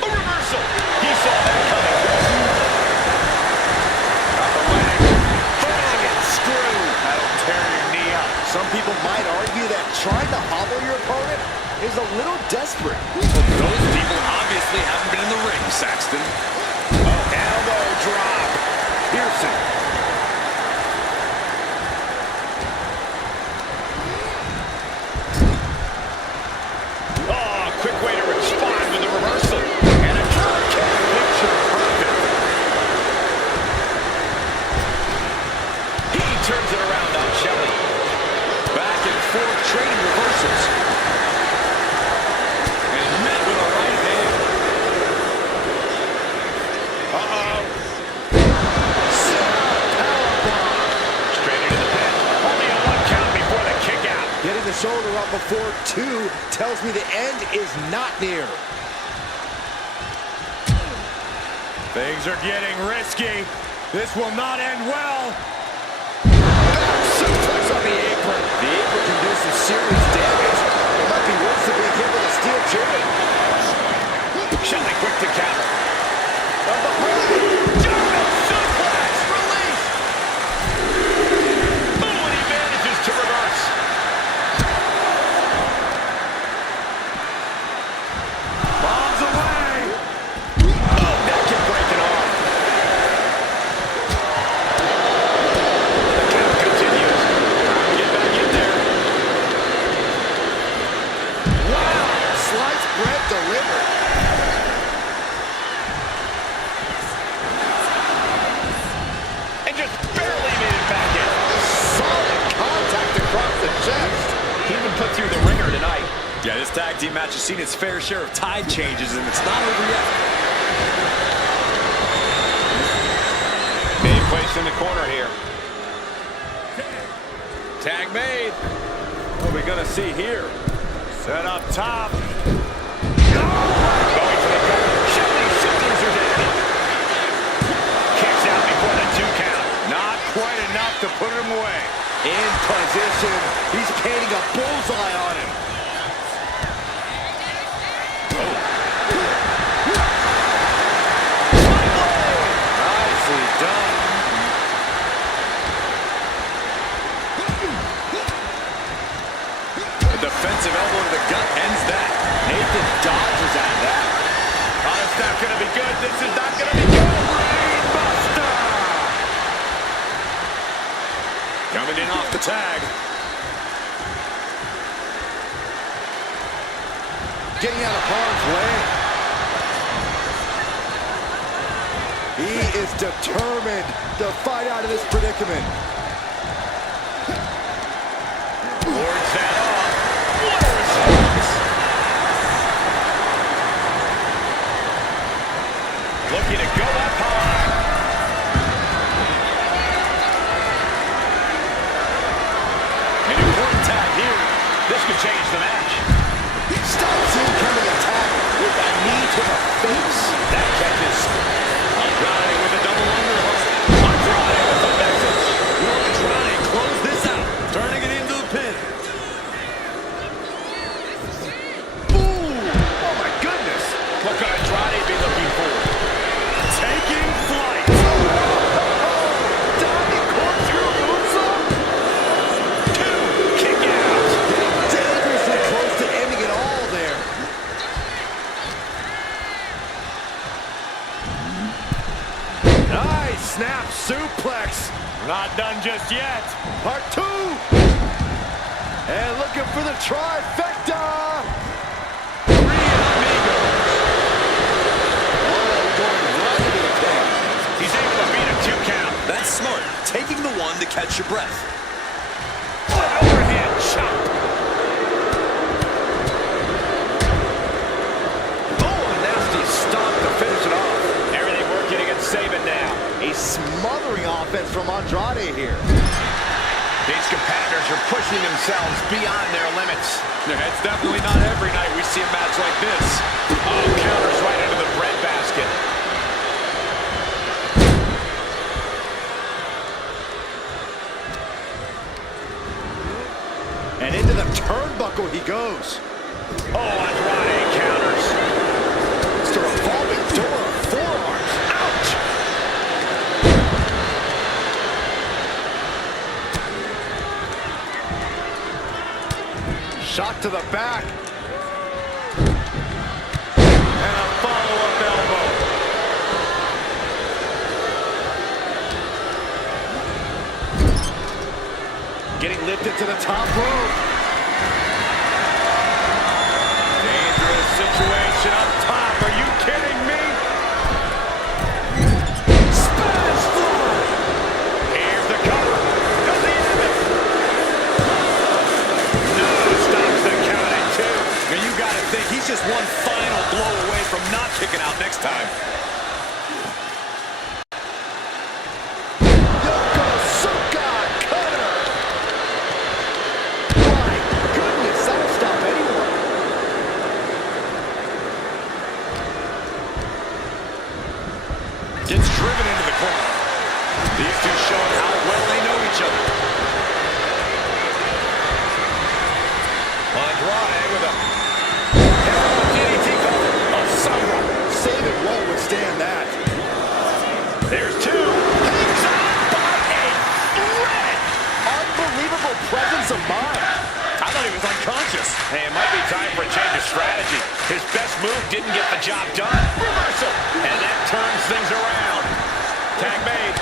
A reversal. He saw that coming. Got the leg. Bang and screw. That'll tear your knee up. Some people might argue that trying to hobble your opponent is a little desperate. Those people obviously haven't been in the ring, Saxton. Elbow drop. Pearson. Oh, quick way to respond with the reversal. And a drop kick. Picture perfect. He turns it around on Shelley. Back and forth trading reversals. And met with a right hand. Uh-oh. Straight into the pin. Only a 1 count before the kick out. Getting the shoulder up before 2 tells me the end is not near. Things are getting risky. This will not end well. Suplex on the apron. The apron can do some serious damage. It might be worse than being hit with a steel chair. Shelley quick to counter. From behind. German suplex release. Oh, and he manages to reverse. Bombs away. Oh, neck can break an arm. The count continues. Get back in there. Wow. Sliced bread delivered. And just barely made it back in. Solid contact across the chest. He even put through the ringer tonight. Yeah, this tag team match has seen its fair share of tide changes, and it's not over yet. Being placed in the corner here. Tag made. What are we gonna see here? Set up top. Going for the cover. Shelley scissors her down. Kicks out before the 2 count. Not quite enough to put him away. In position. He's painting a bullseye on him. Nicely done. A defensive elbow to the gut ends that. Nathan dodges out of that. Oh, it's not going to be good. This is not going to be good. Brainbuster! Coming in off the tag. Getting out of harm's way. He is determined to fight out of this predicament. Wards that off. What a response. Looking to go up high. An important tag here. This could change the match. Stops him coming attack with a knee to the face. That catches. Got it with a double underhook. A drop snap suplex. Not done just yet. Part 2. And looking for the trifecta. 3 amigos. Oh, going right into the pin. He's able to beat a 2 count. That's smart. Taking the one to catch your breath. Overhand chop. Oh, a nasty stop to finish it off. Everything working against Saban now. A smothering offense from Andrade here. These competitors are pushing themselves beyond their limits. It's definitely not every night we see a match like this. Oh, counters right into the breadbasket. And into the turnbuckle he goes. Oh, Andrade counters. It's the revolving door of forearms. Ouch! Shot to the back. And a follow-up elbow. Getting lifted to the top rope. Dangerous situation up top. Are you kidding me? Spanish fly. Here's the cover. Does he end it? No, stops the count at 2. Now you got to think he's just one final blow away from not kicking out next time. Yokosuka cutter. My goodness, that'll stop anyone. Gets driven into the corner. These two showing how well they know each other. Andrade with a DDT cover. A sunrun. Saban won't withstand that. There's 2. Hangs on by a thread. Unbelievable presence of mind. I thought he was unconscious. Hey, it might be time for a change of strategy. His best move didn't get the job done. Reversal. And that turns things around. Tag made.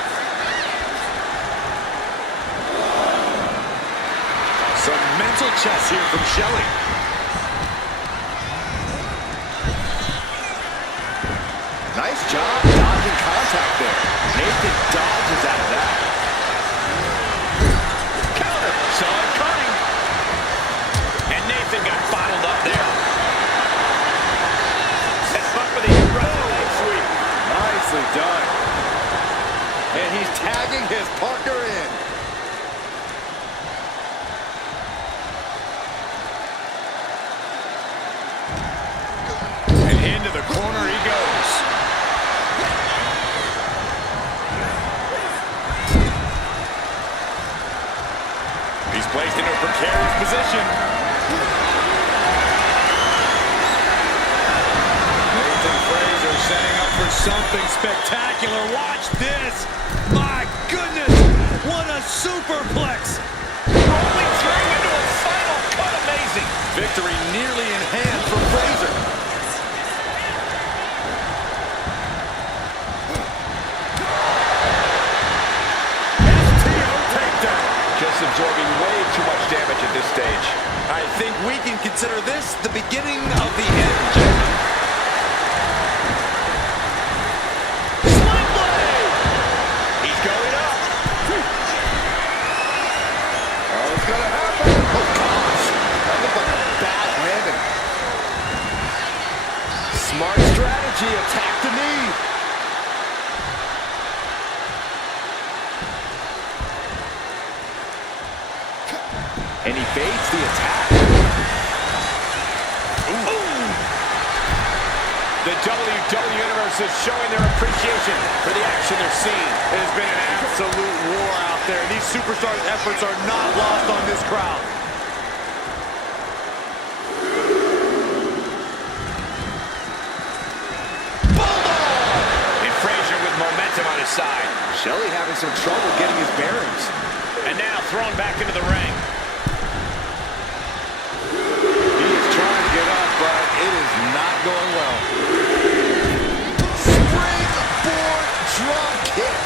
Some mental chess here from Shelley. Nice job dodging contact there. Nathan dodges out of that. Counter. Saw it coming. And Nathan got bottled up there. Sets up for the leg sweep. Nicely done. And he's tagging his partner in. And into the corner he goes. He's placed into a precarious position. Nathan Fraser setting up for something spectacular. Watch this. My goodness. What a superplex. Rolling through into a final cut. Amazing. Victory nearly in hand for Fraser. Just absorbing way too much damage at this stage. I think we can consider this the beginning of the end, gentlemen. Sling blade! He's going up. Oh, it's gonna happen. Oh, gosh. That looked like a bad landing. Smart strategy. Attack the knee. And he baits the attack. Ooh. The WWE Universe is showing their appreciation for the action they're seeing. It has been an absolute war out there. These superstars' efforts are not lost on this crowd. And Fraser with momentum on his side. Shelley having some trouble getting his bearings. And now thrown back into the ring. He is trying to get up, but it is not going well. Springboard drop kick.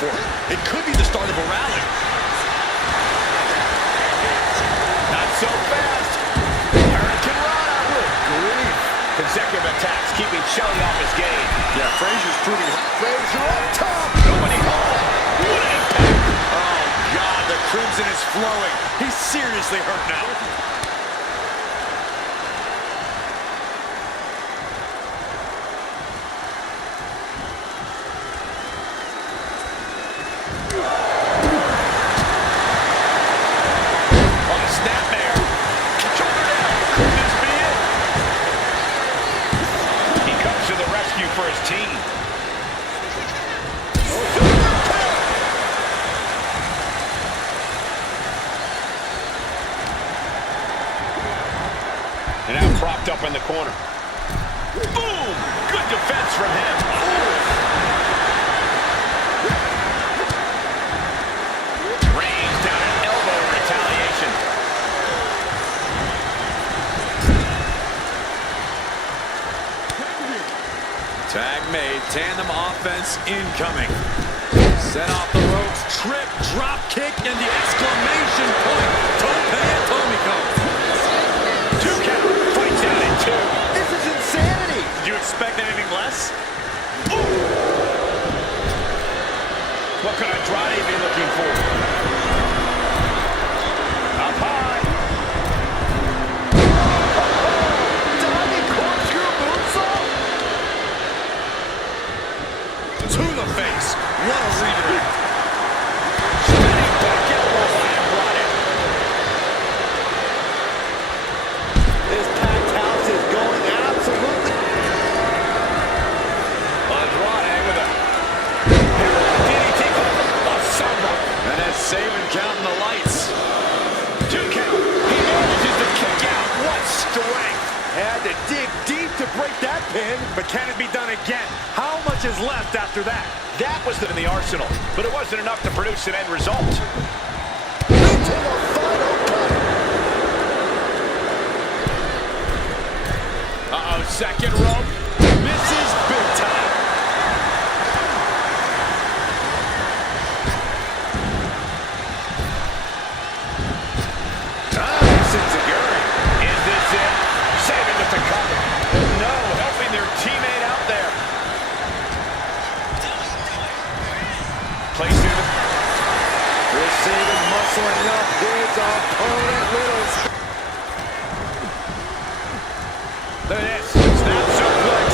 for it. It could be the start of a rally. Not so fast. Hurricane Rana. Good grief. Consecutive attacks keeping Shelley off his game. Yeah, Frazier's proving. Frazier up top. Nobody home. What an impact. Oh, God, the crimson is flowing. He's seriously hurt now. For his team. And now propped up in the corner. Boom! Good defense from him. Rains down an elbow in retaliation. Tag made, tandem offense incoming. Set off the ropes, trip, drop kick, and the exclamation point. Tope Atomico. 2 count, fights out in 2. This is insanity. Did you expect anything less? Ooh. What could Andrade be looking for? Up high. Diving corkscrew moonsault. To the face. What a redirect. Spinning back elbow by Andrade. This packed house is going absolutely. Andrade with a DDT off Samba. And that's saving counting the lights. 2 count. He manages to kick out. What strength. Had to dig deep to break that pin. But can it be done again? How much is left after that? That was in the arsenal, but it wasn't enough to produce an end result. Into the final cut. Uh-oh, second rope. Misses big time. Senziguri. Is this it? Saving it to cover. No, helping their teammate out there. Place in the... Receiving, muscling up his opponent. Look at this. Snap suplex.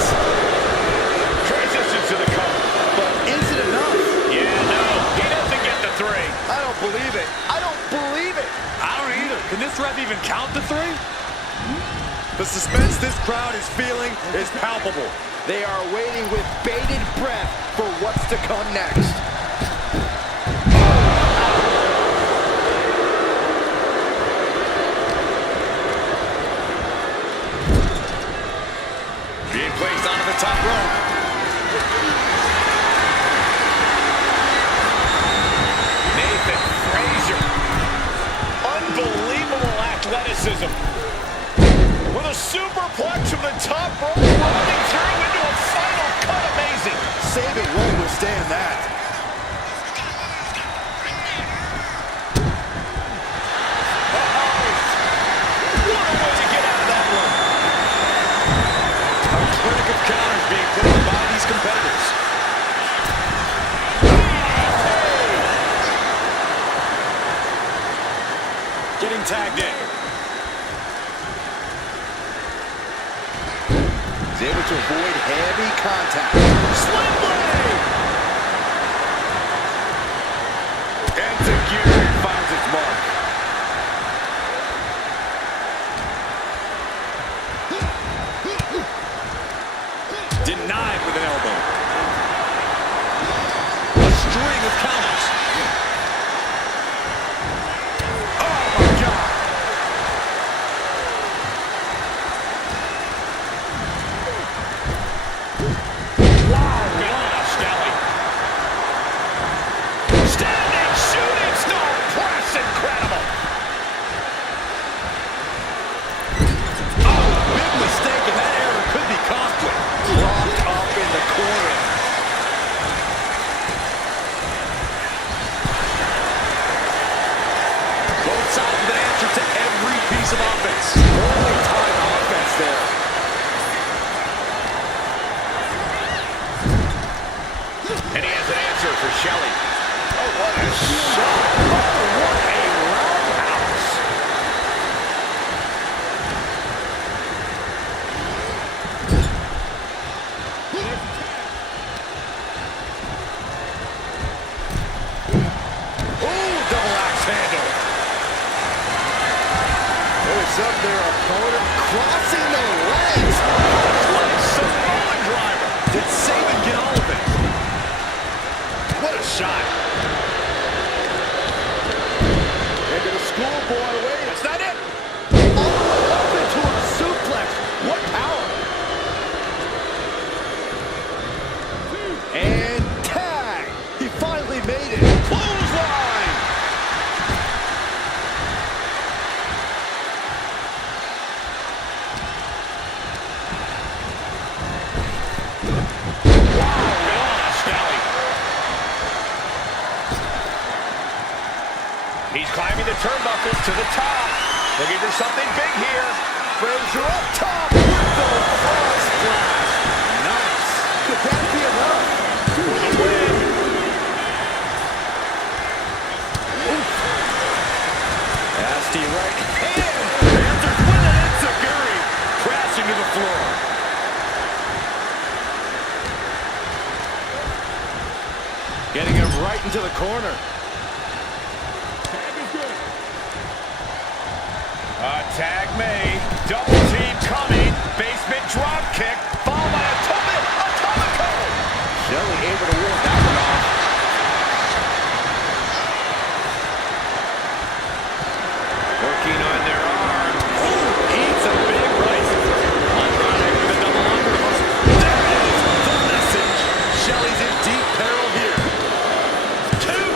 Transition to the cover. But is it enough? Yeah, no. He doesn't get the 3. I don't believe it. I don't believe it. I don't either. Can this ref even count the 3? The suspense this crowd is feeling is palpable. They are waiting with bated breath for what's to come next. Being placed onto the top rope. Nathan Frazier. Unbelievable athleticism. With a superplex from the top rope, running through into a final cut. Amazing. Saban won't withstand that. What a way to get out of that one. A clinic of counters being put on by these competitors. Getting tagged in. He's able to avoid heavy contact. Slim blade. And Senziguri finds its mark. Denied with an elbow. A string of counters. Oh my God. Wow, Milana Skelly. Standing shooting star press, incredible. Oh, big mistake, and that error could be costly. Locked up in the corner. Picks up their opponent, crossing the legs. Samoan driver. Did Saban get all of it? What a shot. Into the schoolboy way. That's not it. All the way up into a suplex. What power. And tag. He finally made it. Clothesline. He's climbing the turnbuckles to the top. Looking for something big here. Frazier up top with the frog splash. Nice. Could that be enough? For the win. Nasty right hand. Panthers win it. Enziguri crashing to the floor. Getting him right into the corner. Tag made. Double team coming. Basement drop kick. Followed by a Atomico. Shelly able to ward that one off. Working on their arm. Ooh, eats a big right. Andrade with a double underhook. There it is. The message. Shelly's in deep peril here. Two.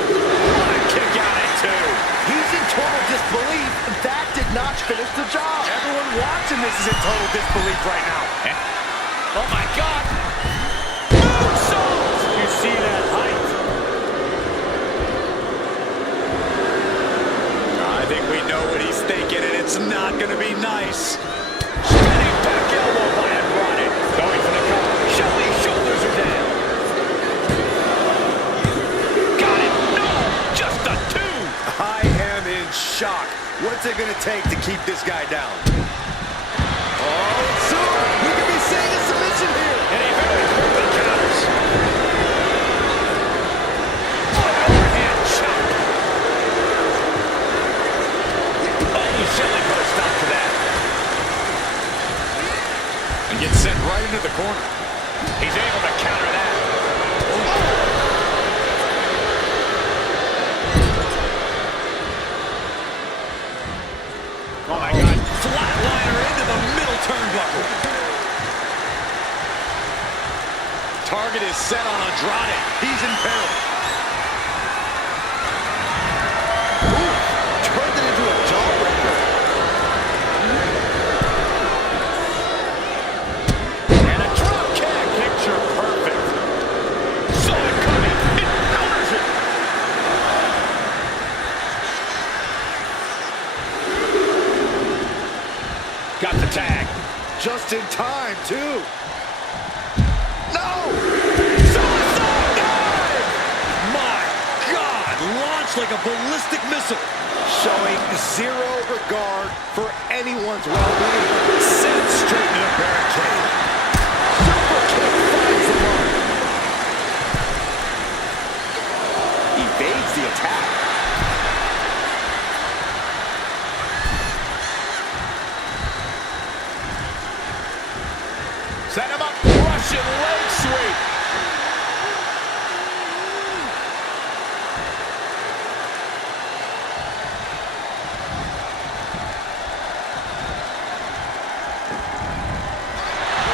What a kick out at two. He's in total disbelief. That did not finish the job. Everyone watching this is in total disbelief right now. Oh my God. Moonsault. You see that height. I think we know what he's thinking, and it's not going to be nice. Spinning back elbow by Andrade. Going for the cover. Shelly's shoulders are down. Got it. No. Just a two. I am in shock. What's it going to take to keep this guy down? Oh, soon we could be seeing a submission here. And he very quickly counters. An overhand chop. Oh, Shelly put a stop to that. And gets sent right into the corner. He's able to counter that. Oh my God. Flatliner into the middle turnbuckle. Target is set on Andrade. He's in peril. Ooh, turned it into a jawbreaker. And a drop kick. Picture perfect. Saw it coming. It counters it. Got the tag. Just in time, too. No! Suicide dive! My God! Launched like a ballistic missile. Showing zero regard for anyone's well-being. Sent straight into the barricade. Super kick finds the mark. Evades the attack. Set him up. Russian leg sweep.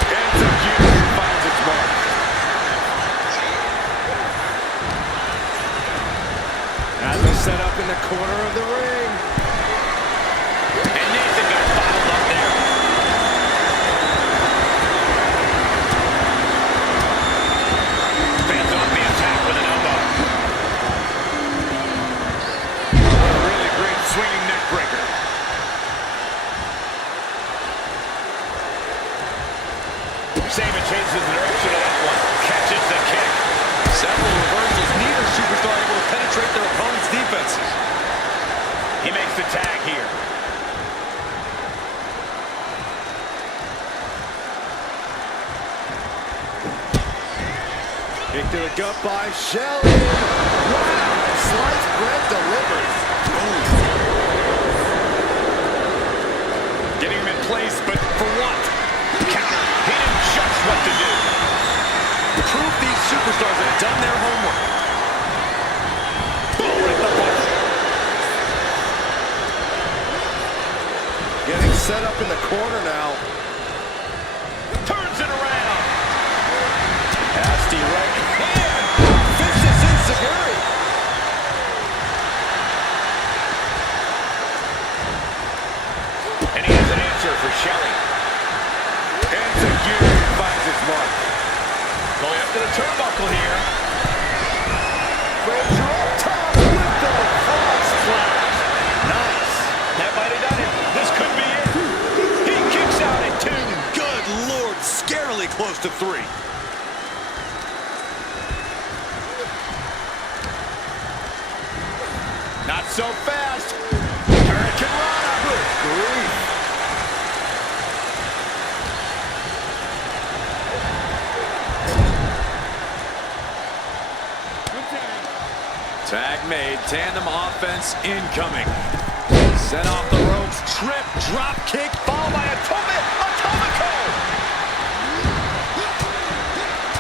Execution finds its mark. As they set up in the corner of the ring. And Nathan got bottled up there. Fans off the attack with an elbow. A really great swinging neck breaker. Saban changes the direction of that one. Catches the kick. Several reversals. Neither superstar able to penetrate their opponent's defenses. He makes the tag here. Kick to the gut by Shelly. Wow! Sliced bread delivers. set up in the corner now. Turns it around. Nasty right hand. Vicious enziguri. And he has an answer for Shelley. Enziguri finds his mark. Going up to the turnbuckle here. Frazier up top with the cross flash. Nice. That might have done it. This could be it. He kicks out at 2. Good Lord, scarily close to 3. Not so fast. Hurricane Rana. Good grief. Tag made, tandem offense incoming. Set off the ropes, trip, drop kick, Followed by Atomico.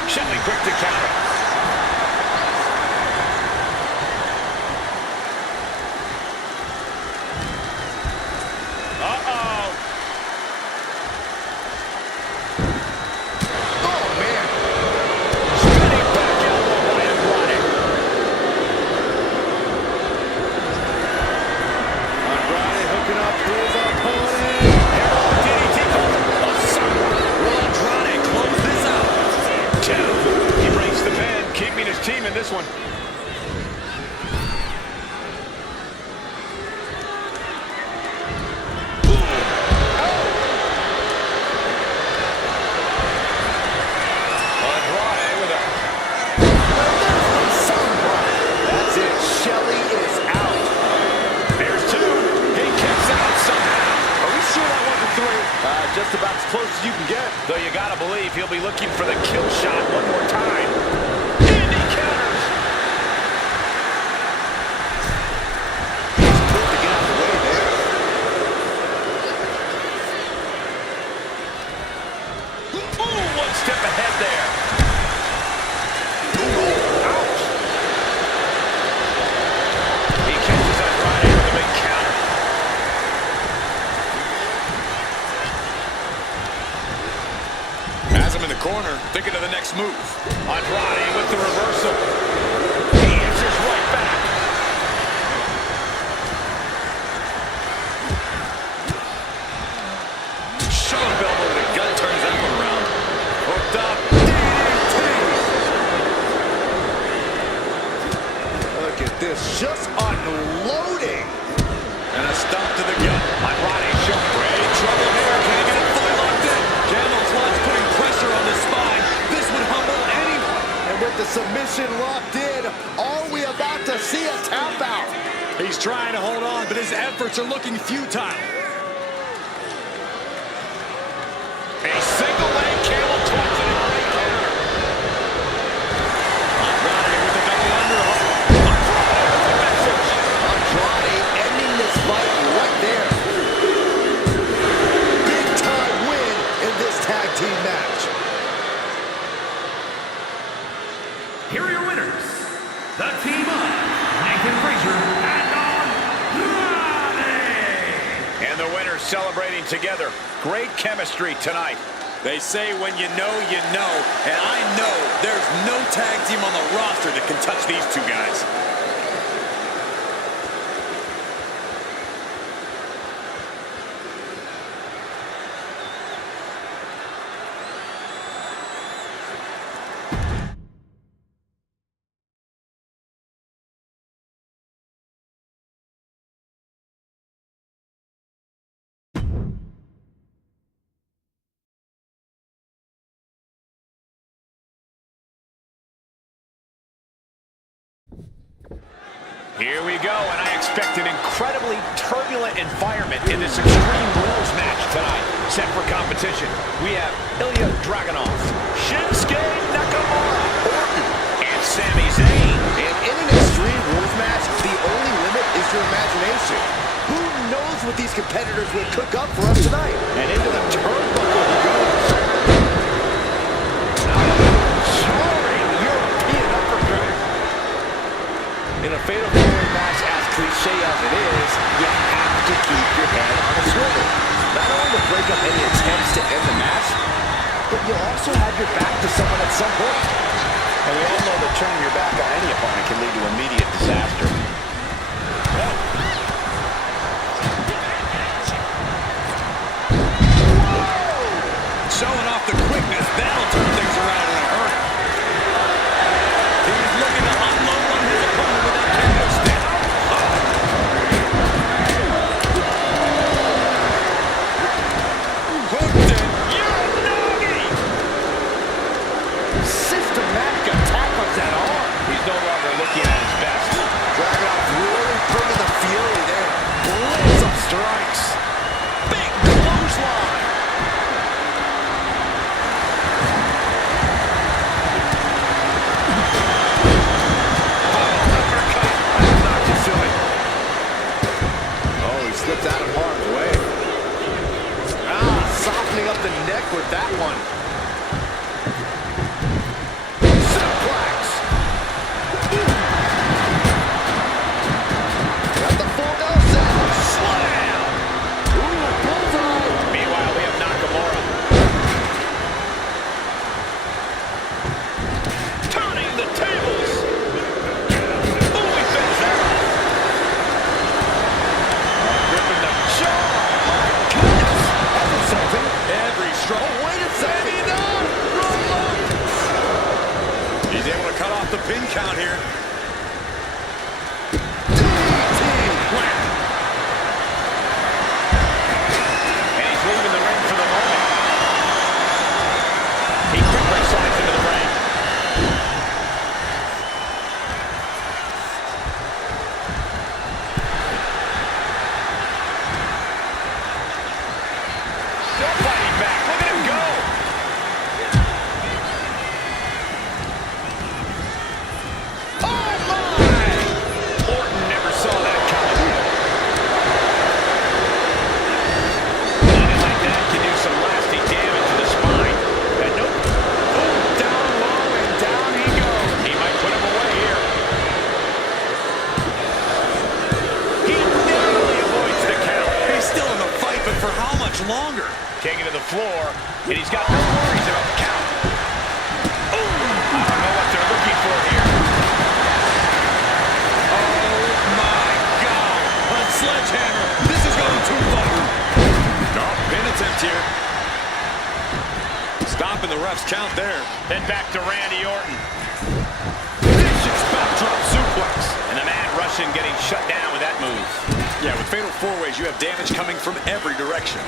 Shelley quick to counter. Uh-oh. Oh, man. Spinning back elbow by Andrade. Andrade hooking up his opponent. Arrow DDT. Will Andrade close this out? 2. He breaks the pin, keeping his team in this one. Andrade with a That's it. Shelley is out. There's 2. He kicks out somehow. Are we sure that wasn't 3? Just about as close as you can get. Though you gotta believe he'll be looking for the kill shot one more time. And he counters. He's quick to get out of the way there. Ooh, one step ahead there. Ouch. He catches Andrade with a big counter. Has him in the corner, thinking of the next move. Andrade with the reversal. He answers right back. Shoulder elbow to the gut, turns that one around. Hooked up. Look at this. Just unloading. And a stomp to the gut. Andrade showing Great trouble here. Can he get it fully locked in? Camel clutch putting pressure on the spine. This would humble anyone. And with the submission locked in, are we about to see a tap out? He's trying to hold on, but his efforts are looking futile. a single leg camel clutch in the right corner. Andrade with the belly underhook. Andrade with the message. Andrade ending this fight right there. Big time win in this tag team match. Here are your winners. The team of Nathan Frazier and Andrade. And the winners celebrating together. Great chemistry tonight. They say when you know, and I know there's no tag team on the roster that can touch these two guys. Here we go, and I expect an incredibly turbulent environment in this Extreme Rules match tonight. Set for competition, we have Ilya Dragunov, Shinsuke Nakamura, and Sami Zayn. And in an Extreme Rules match, the only limit is your imagination. Who knows what these competitors will cook up for us tonight? And into the turnbuckle he goes. Soaring European uppercut. In a fatal four-way match, as cliche as it is, you have to keep your head on a swivel. not only to break up any attempts to end the match, but you'll also have your back to someone at some point. And we all know that turning your back on any opponent can lead to immediate disaster. Showing off the quickness, that'll turn things around in a hurry. He's looking to unload on his opponent with that kendo stick. Hooked it. Uranagi! Systematic attack on that arm. He's no longer looking at his best. Dragunov really bringing the fury there. Blitz of strikes. Big clothesline. Slipped out of harm's way. Softening up the neck with that one. Suplex. Got the full nose set. Slam. Ooh, bullseye. Meanwhile, we have Nakamura. Turning the tables. Ooh, he fends that off. Ripping the jaw. My goodness. That's something. Every stroke. Oh, wait a second. He's able to cut off the pin count here. And he's leaving the ring for the moment. He quickly slides into the ring. Still fighting back. Look at him go. Oh, my! Orton never saw that coming. Landing like that can do some lasting damage to the spine. And nope. Oh, down low and down he goes. He might put him away here. He narrowly avoids the count. He's still in the fight, but for how much longer? Taking to the floor, and he's got no worries about the count. Ooh, I don't know what they're looking for here. Oh my God! A sledgehammer. This is going too far. No, pin attempt here. Stopping the ref's count there. Then back to Randy Orton. Vicious backdrop suplex. And the Mad Russian getting shut down with that move. Yeah, with fatal four-ways, you have damage coming from every direction.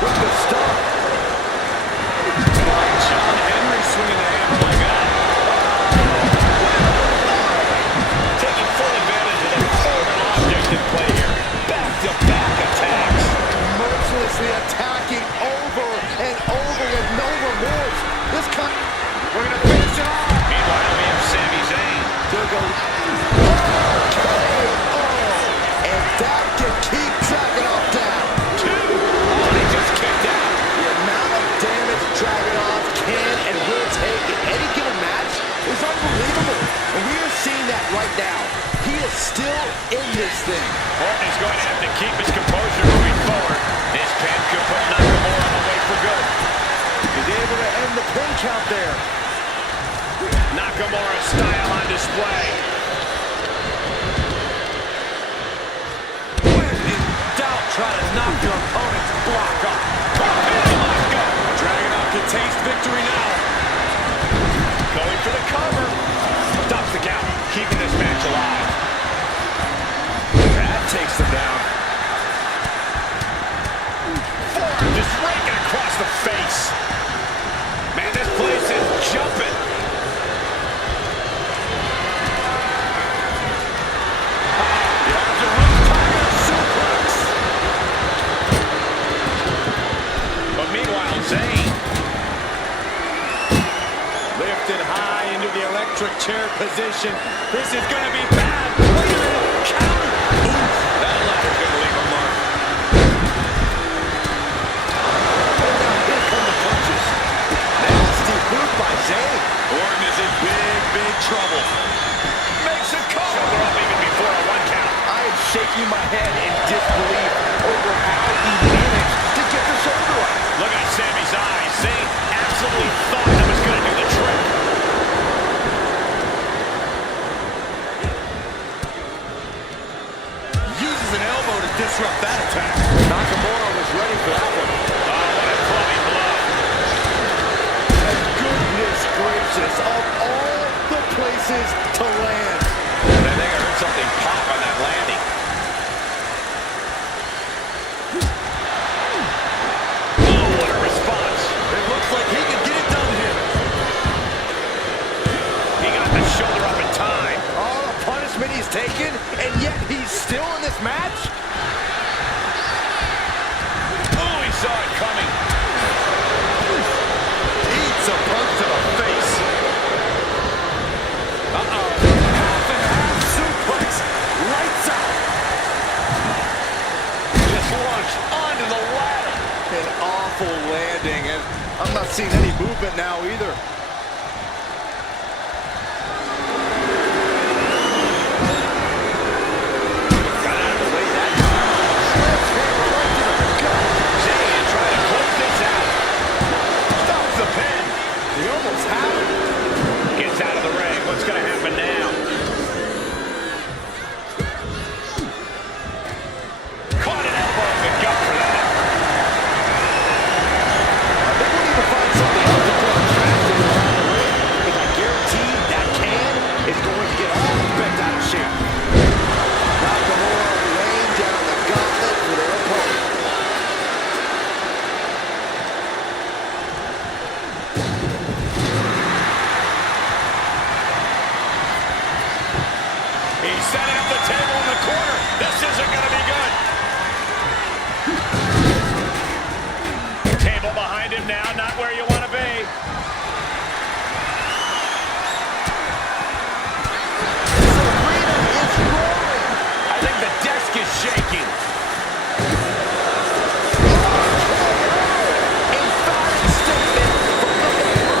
With the start. John Henry swinging the hammer like that. Taking full advantage of the foreign object in play here. Back-to-back attacks. Mercilessly attacking over and over with no remorse. This cut. We're going to finish it off. Meanwhile, we have Sami Zayn. There goes. And that can keep Dragunov down. Oh, he just kicked out. The amount of damage Dragunov can and will take in any given match is unbelievable. And we are seeing that right now. He is still in this thing. Orton is going to have to keep his composure moving forward. This pin could put Nakamura on the way for good. He's able to end the pin count there. Nakamura's style on display. When in doubt, try to knock your opponent's block off. Dragunov can taste victory now. Going for the cover. Stops the count, keeping this match alive. That takes them down. Forearm just raking across the face. Man, this place is jumping. But meanwhile, Zayn Lifted high into the electric chair position. This is going to be bad. Look at it. Counter. Ooh, that ladder's going to leave a mark. And now here come the punches. Nasty boot by Zayn. Orton is in big, big trouble. makes a call. Shoulder up even before a 1 count. I shaking my head in disbelief over how he managed to get the shoulder up. Look at Sammy's eyes. Zayn absolutely thought that was going to do the trick. Uses an elbow to disrupt that attack. Nakamura was ready for that one. Oh, what a clubby blow. Goodness gracious, of all the places to land. I think I heard something pop on that landing. Oh, what a response. It looks like he could get it done here. He got the shoulder up in time. All the punishment he's taken, and yet he's still in this match? Oh, he saw it coming. Eats a punch to the face. Uh-oh. Half and half suplex. Lights out. Just launched onto the ladder. An awful landing, and I'm not seeing any movement now either. Got out of the way that time. Sledgehammer right to the gut. Zayn trying to close this out. Stops the pin. He almost had it. Gets out of the ring. What's going to happen now? Caught an elbow in the gut for that. They won't even find something else to throw trash in the ring, because I guarantee that can is going to get all bent out of shape. Nakamura laying down the gauntlet for their opponent. He's setting up the table in the corner. This isn't going to be good. Table behind him now, not where you want to be. This arena is roaring. I think the desk is shaking. Emphatic statement from the Hammer.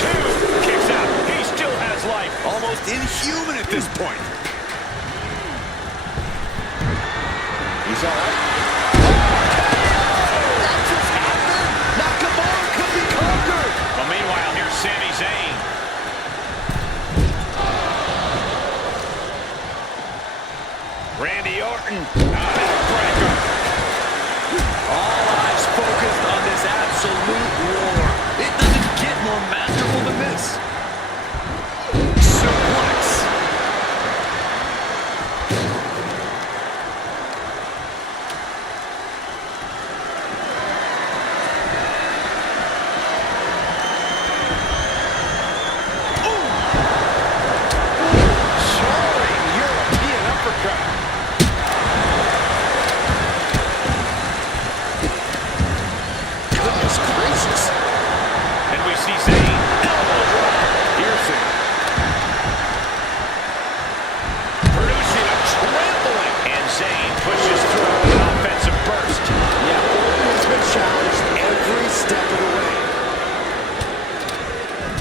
Two kicks out. He still has life. Almost inhuman at this point. He's all right. That just happened. Nakamura could be conquered. Well, meanwhile, here's Sami Zayn. Randy Orton. Backbreaker. All eyes focused on this absolute war. It doesn't get more masterful than this. Suplex. Soaring European uppercut. Goodness gracious. And we see Zayn. Elbow drop. Piercing. Producing a trampling. And Zayn pushes through with an offensive burst. Yeah, Orton has been challenged every step of the way.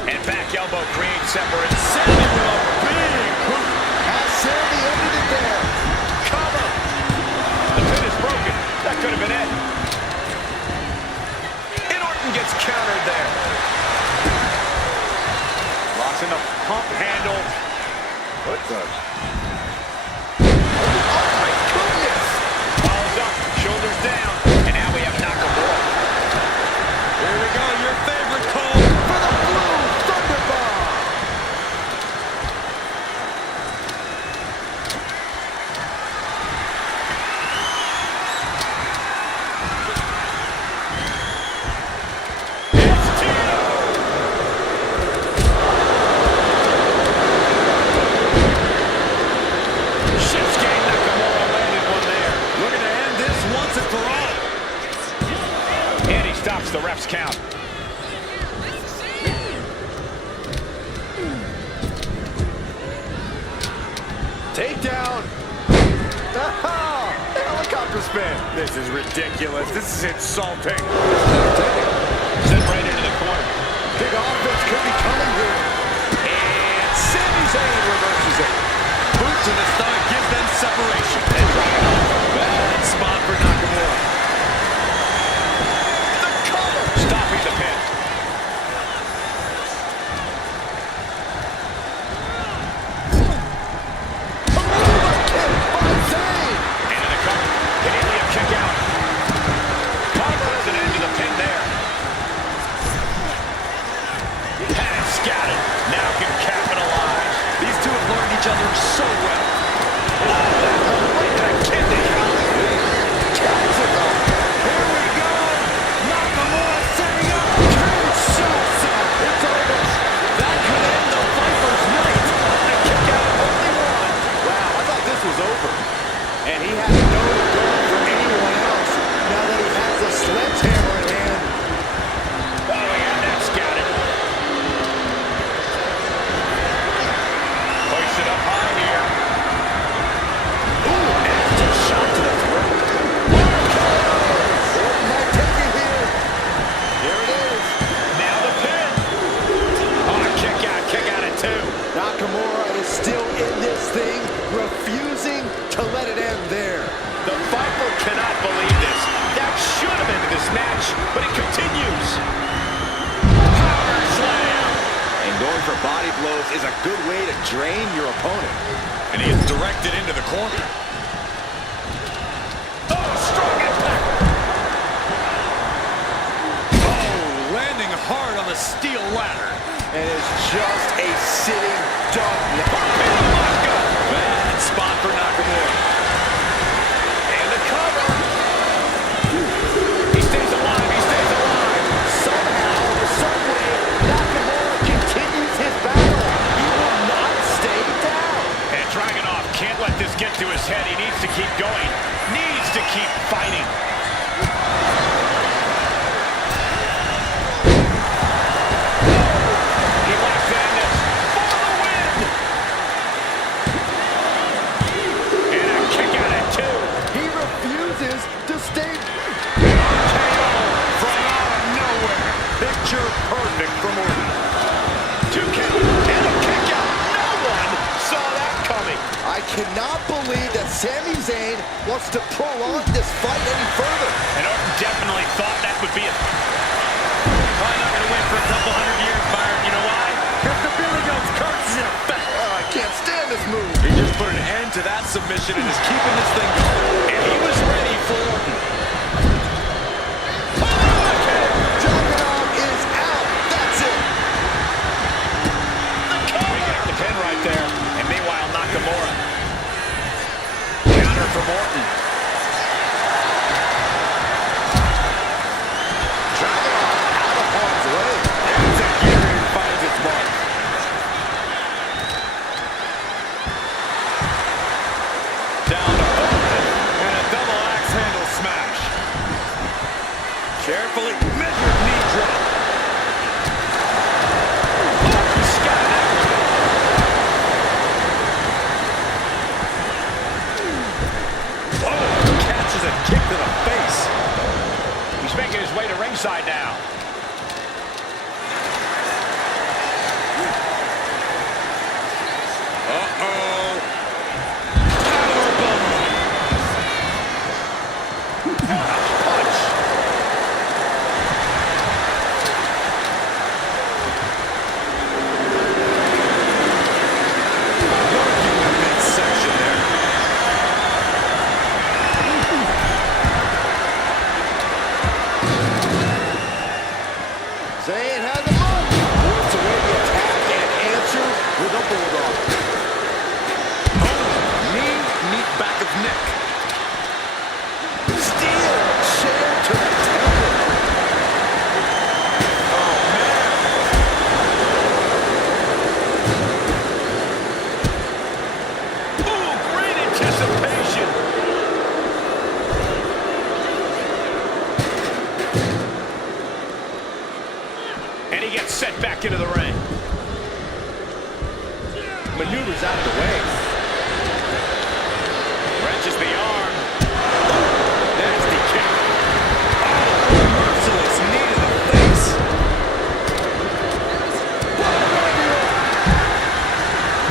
And back elbow creates separate. Sami with a big hook. Has Sami ended it there? Cover. The pin is broken. That could have been it. And Orton gets countered there. Locks in the pump handle. What the? Follows up. Shoulders down. And now we have Nakamura. Here we go, your favorite call. For the blue Thunderbomb. Shinsuke Nakamura landed one there. Looking to end this once and for all. And he stops the ref's count. Takedown. Helicopter spin. This is ridiculous. This is insulting. Entertaining. Sent right into the corner. Big offense could be coming here. And Sami Zayn reverses it. Boot to the stomach gives them separation. And body blows is a good way to drain your opponent. And he is directed into the corner. Oh, strong impact. Oh, landing hard on the steel ladder. And it's just a sitting duck. Bad spot for Nakamura. And a cover. He stays alive, he stays alive. Somehow, some way, Nakamura continues his battle. He will not stay down. And Dragunov can't let this get to his head. He needs to keep going. Needs to keep fighting. He locks in this for the win. And a kick out at 2. He refuses to stay. KO from out of nowhere. Picture perfect from Orton. 2 count and a kick out. No one saw that coming. I cannot believe that Sami Zayn wants to prolong this fight any further. And Orton definitely thought that would be it. Probably not going to win for a couple hundred years, Byron. You know why? Because the Billy Goat's curse is in effect. Oh, I can't stand this move. He just put an end to that submission and is keeping this thing going. And he was ready for Orton. Dragunov is out. That's it. We got the pin right there. And meanwhile, Nakamura. Counter from Orton. Dragunov out of harm's way. It's a gear and finds its mark. Down to Orton and a double axe handle smash. Carefully measured knee drop. Orton's got it out. Oh, catches a kick to the face. He's making his way to ringside now. Uh-oh. Powerbomb. Punch. Working the midsection there. Zayn has him up. Works away the attack and answers with a bulldog. Knee back of neck. Steel chair to the temple. Oh, man. Ooh, great anticipation. And he gets set back into the ring. Maneuvers out of the way. Wrenches the arm. Nasty kick. Oh, merciless knee to the face.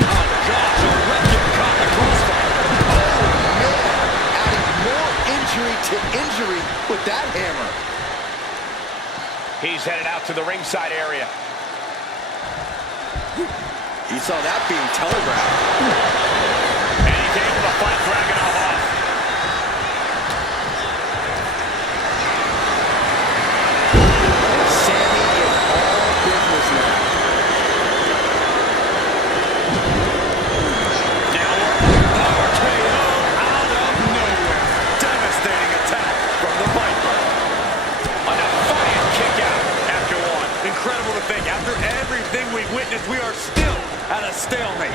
Oh, gosh, Olympic caught the crossfire. Adding more injury to injury with that hammer. He's headed out to the ringside area. He saw that being telegraphed. And he's able to fight Dragunov off. Sami is all business now. Now Power KO out of nowhere. Devastating attack from the Viper. a defiant kick out after 1. Incredible to think, after everything we've witnessed, we are still at a stalemate.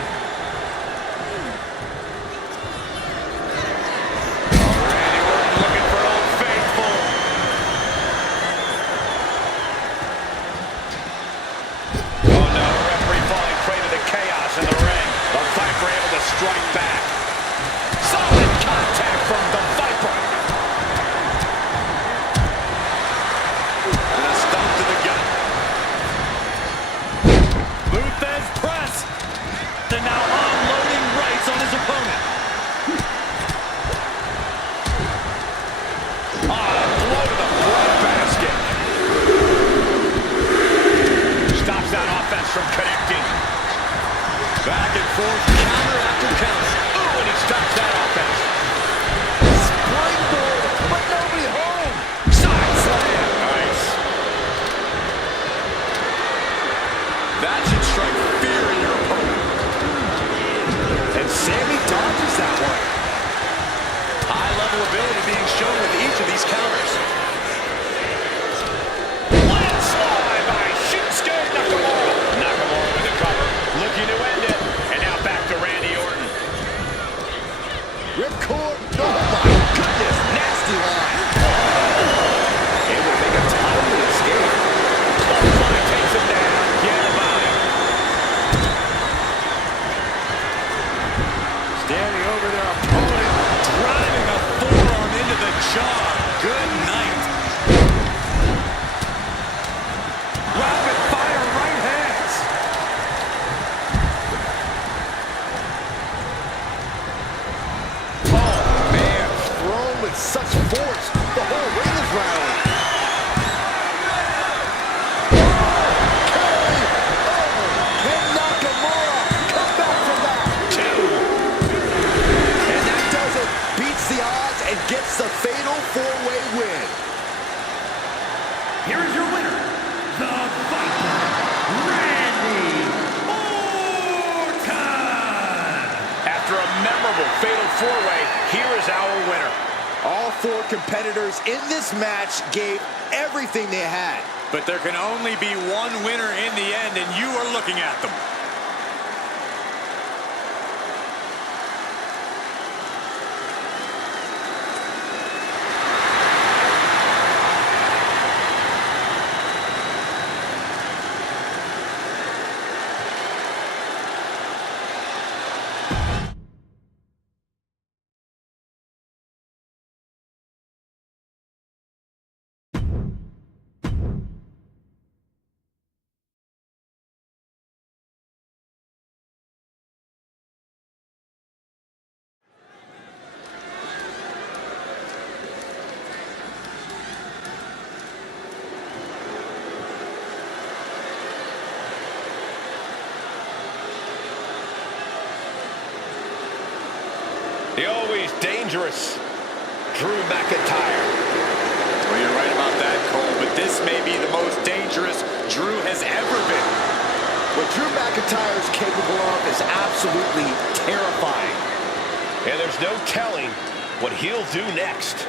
Randy Orton looking for Old Faithful. Oh no, referee falling prey to the chaos in the ring. The Viper able to strike back. Solid contact from the Viper. And a stomp to the gut. Luthez press. And now on. forth counter after counter. Oh, and he stops that offense. Springboard, but nobody home. Side slam. Nice. That should strike fear in your opponent. And Sammy dodges that one. High-level ability being shown with each of these counters. Landslide by Shinsuke Nakamura. Nakamura with the cover, looking to end it. And now back to Randy Orton. Ripcord, oh my goodness, nasty line. Able to make a timely escape. Clothesline takes him down. Get about it. Standing over their opponent, driving a forearm into the jaw. Good night. Rapid fire right hands. Oh man, thrown with such force, the whole ring is rattling. Can Nakamura come back from that? And that does it. Beats the odds and gets the fatal four-way win. Here is your winner, the Viper, Randy Orton. After a memorable fatal four-way, here is our winner. All four competitors in this match gave everything they had. But there can only be one winner in the end, and you are looking at them. The always dangerous Drew McIntyre. Well, you're right about that, Cole, but this may be the most dangerous Drew has ever been. What Drew McIntyre is capable of is absolutely terrifying. And there's no telling what he'll do next.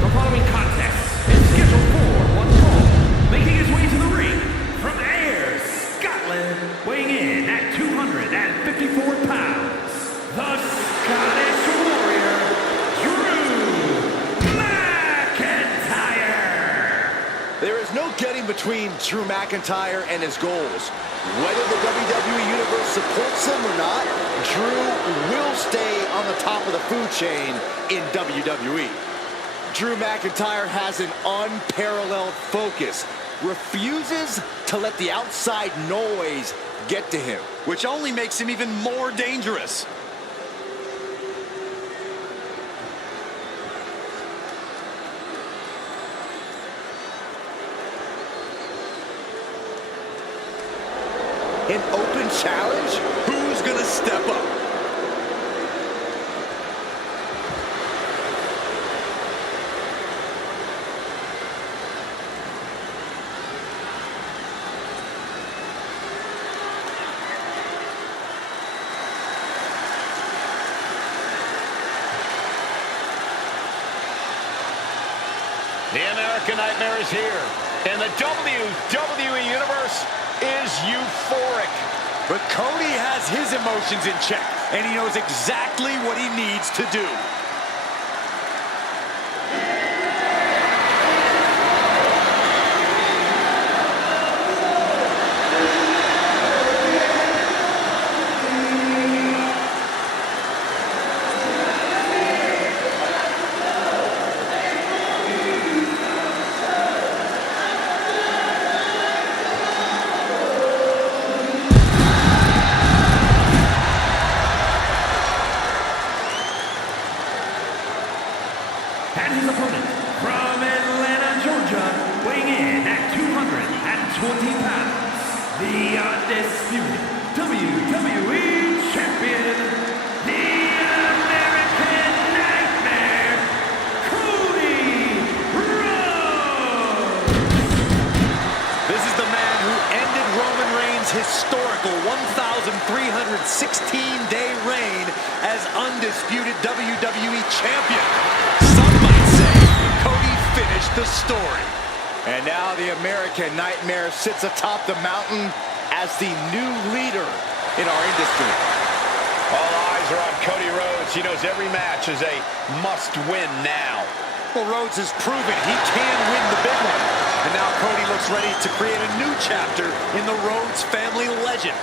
The following contest is scheduled for one fall. Making his way to the ring from Ayr, Scotland, weighing in at 254 pounds, the Scottish Warrior, Drew McIntyre. There is no getting between Drew McIntyre and his goals. Whether the WWE Universe supports him or not, Drew will stay on the top of the food chain in WWE. Drew McIntyre has an unparalleled focus, refuses to let the outside noise get to him. Which only makes him even more dangerous. An open challenge? Who's gonna step up? The American Nightmare is here, and the WWE Universe is euphoric. But Cody has his emotions in check, and he knows exactly what he needs to do. WWE Champion, the American Nightmare, Cody Rhodes. This is the man who ended Roman Reigns' historical 1,316-day reign as undisputed WWE Champion. Some might say Cody finished the story. And now the American Nightmare sits atop the mountain as the new leader in our industry. All eyes are on Cody Rhodes. He knows every match is a must-win now. Well, Rhodes has proven he can win the big one. And now Cody looks ready to create a new chapter in the Rhodes family legend.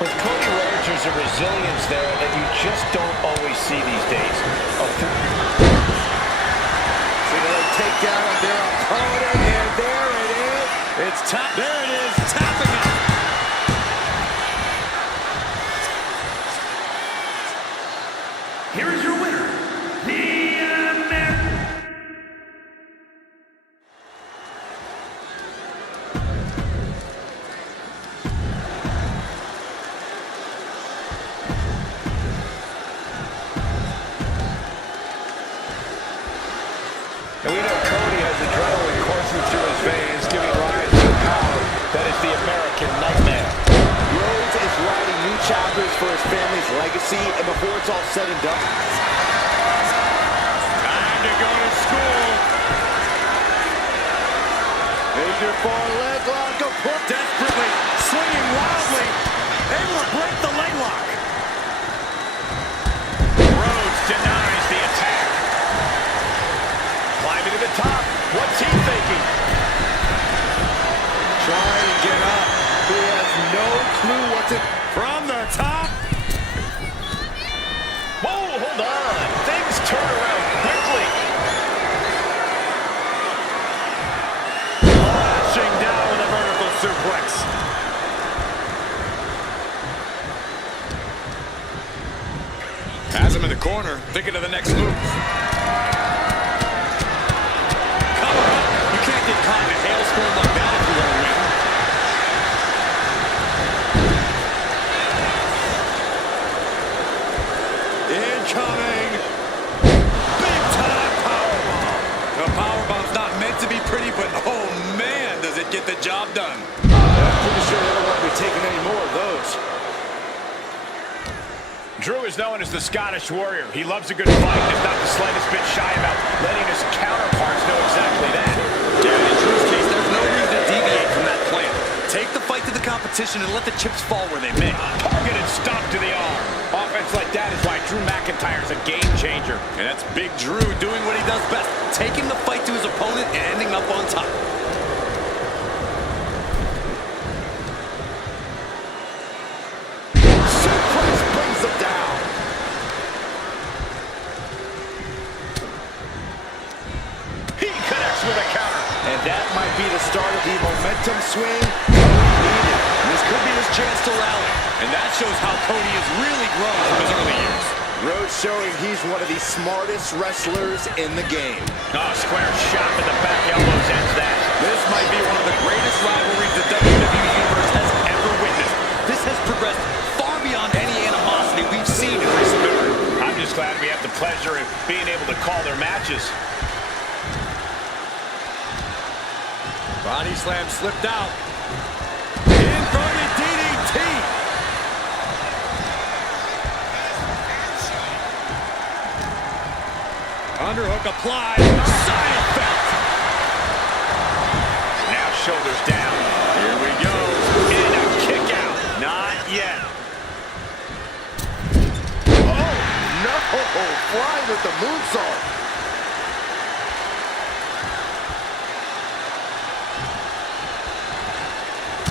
With Cody Rhodes, there's a resilience there that you just don't always see these days. So they take down their opponent, and there it is. It's tap. There it is, tapping out. Here is your winner, the American. And we know Cody has adrenaline coursing through his veins, giving rise to the power that is the American Nightmare. Rhodes is writing new chapters for his family's legacy, and before it's all said and done, Time to go to school. major far leg lock approach. Desperately, swinging wildly, able to break the leg lock. Rhodes denies the attack. Climbing to the top. What's he thinking? Trying to get up. He has no clue what to... From the top. Whoa, hold on. Things turn around quickly. Lashing down with a vertical suplex. Has him in the corner, thinking of the next move. Cover up. You can't get caught in a hailstorm like that if you want to win. Incoming. Big time powerbomb. The powerbomb's not meant to be pretty, but oh man, does it get the job done. I'm pretty sure they don't want to be taking any more of those. Drew is known as the Scottish Warrior. He loves a good fight and is not the slightest bit shy about letting his counterparts know exactly that. Yeah, in Drew's case, there's no reason to deviate from that plan. Take the fight to the competition and let the chips fall where they may. Targeted stomp to the arm. Offense like that is why Drew McIntyre's a game changer. And that's Big Drew doing what he does best, taking the fight to his opponent and ending up on top. Suplex brings them down. He connects with a counter. And that might be the start of the momentum swing Cody needed. This could be his chance to rally. And that shows how Cody has really grown from his early years. Rhodes showing he's one of the smartest wrestlers in the game. Oh, square shot to the back elbows ends that. This might be one of the greatest rivalries the WWE Universe has ever witnessed. This has progressed far beyond any animosity we've seen in recent memory. I'm just glad we have the pleasure of being able to call their matches. Body slam slipped out. Inverted DDT. Underhook applied. Side effect. Now shoulders down. Here we go. And a kick out. Not yet. Oh, no! Flying with the moonsault.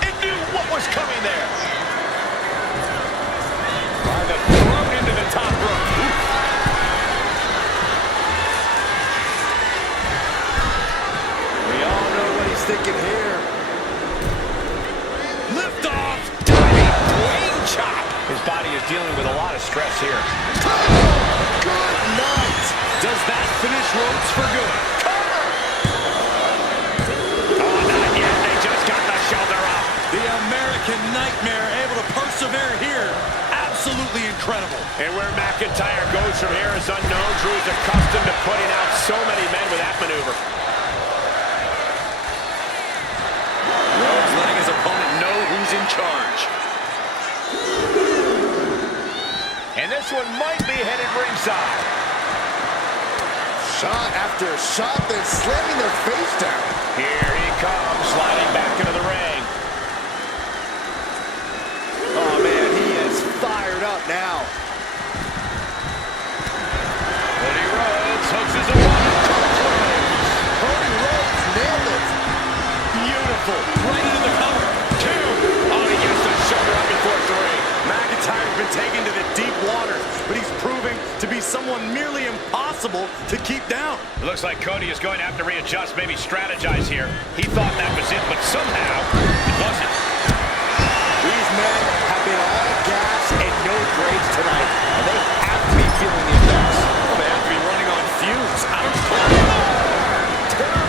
It knew what was coming there. By the throat into the top rope. We all know what he's thinking here. Lift off. Diving brain chop. His body is dealing with a lot of stress here. Good And where McIntyre goes from here is unknown. Drew's accustomed to putting out so many men with that maneuver. Rhodes letting his opponent know who's in charge. And this one might be headed ringside. Shot after shot, then slamming their face down. Here he comes, sliding back into the ring. Oh man, he is fired up now. Cody Rhodes hooks his opponent. Cody Rhodes nailed it. Beautiful. Right into the cover. 2. Oh, he gets the shoulder up before 3. McIntyre's been taken to the deep water, but he's proving to be someone merely impossible to keep down. It looks like Cody is going to have to readjust, maybe strategize here. He thought that was it, but somehow it wasn't. These men have been all gas and no brakes tonight, and they have to be feeling the effects. Well, they have to be running on fumes.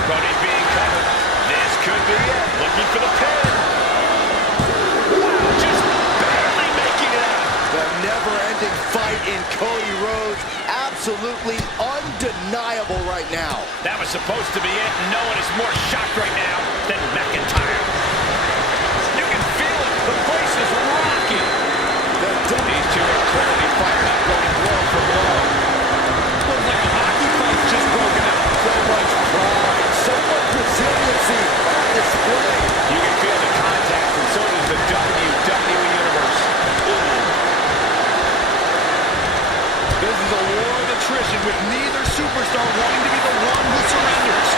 Cody's being covered. This could be it. Looking for the pin. Wow, just barely making it out. The never-ending fight in Cody Rhodes, absolutely undeniable right now. That was supposed to be it. No one is more shocked right now than McIntyre. You can feel it. The place is rocking. These two are clearly fired up, going blow for blow. Looks like a hockey fight's just broken out. So much pride, so much resiliency on display. You can feel the contact, and so does the WWE Universe. This is a war of attrition with neither superstar wanting to be the one who surrenders.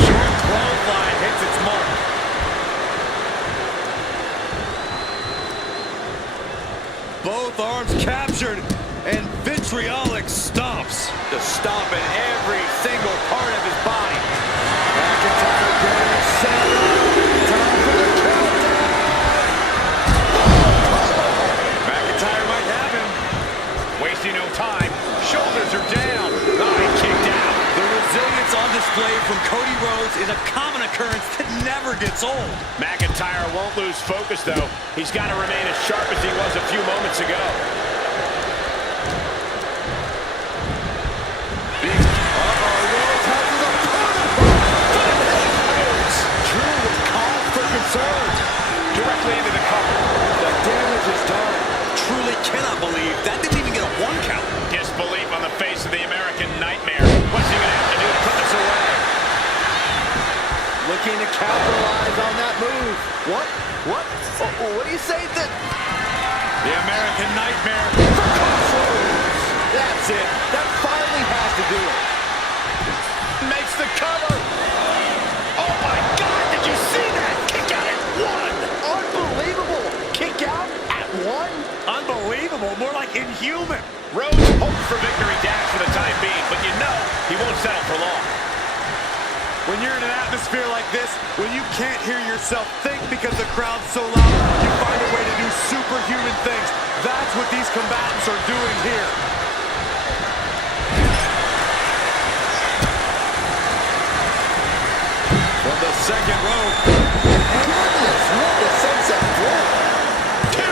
Short clothesline hits its mark. Both arms captured, and vitriolic stomps. The stomp in every single part of his body. McIntyre getting set up. Time for the countdown. McIntyre might have him. Wasting no time. Shoulders are down. Oh, he kicked out. The resilience on display from Cody Rhodes is a common occurrence that never gets old. McIntyre won't lose focus, though. He's got to remain as sharp as he was a few moments ago. Rhodes has his opponent. Drew with cause for concern. Directly into the cover. The damage is done. Truly cannot believe that didn't even get a 1 count. Disbelief on the face of the American Nightmare. What's he going to have to do to put this away? Looking to capitalize on that move. What? What? What do you say that? The American Nightmare. That's it. That finally has to do it. Makes the cover. Oh, my God. Did you see that? Kick out at 1. Unbelievable. Kick out at 1? Unbelievable. More like inhuman. Rhodes hopes for victory dash for the time being, but you know he won't settle for long. When you're in an atmosphere like this, when you can't hear yourself think because the crowd's so loud, you find a way to do superhuman things. That's what these combatants are doing here. From the second row. Goodness, what a sunset flip. 2.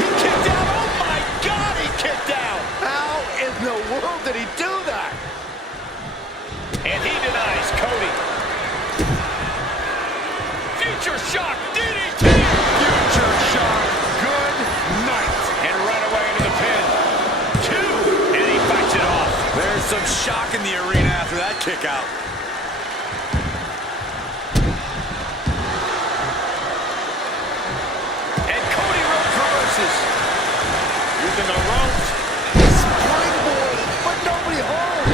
He kicked out. Oh, my God, he kicked out. How in the world did he do that? And he denies Cody. Future shock DDT. Future shock. Good night. And right away into the pin. 2. And he fights it off. There's some shock in the arena after that kick out. And Cody Rhodes reverses. Using the ropes. Springboard, but nobody home.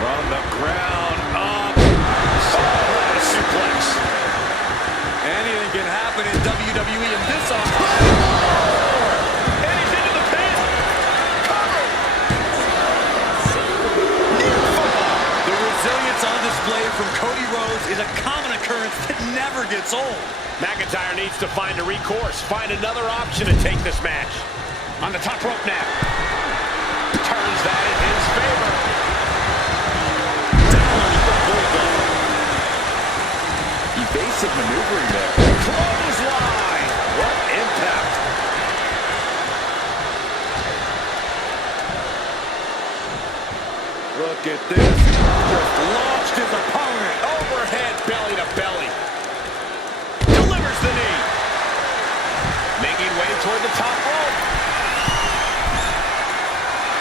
From the ground up. Oh, a suplex. Anything can happen in WWE in this offense. And he's into the pin. Cover. Near fall. The resilience on display from Cody Rhodes is a common occurrence that never gets old. McIntyre needs to find a recourse, find another option to take this match. On the top rope now. Turns that in his favor. Down the bulldog. Evasive maneuvering there. Clothesline. What impact. Look at this. Just launched his opponent. Overhead belly to belly. Delivers the knee. Making way toward the top rope.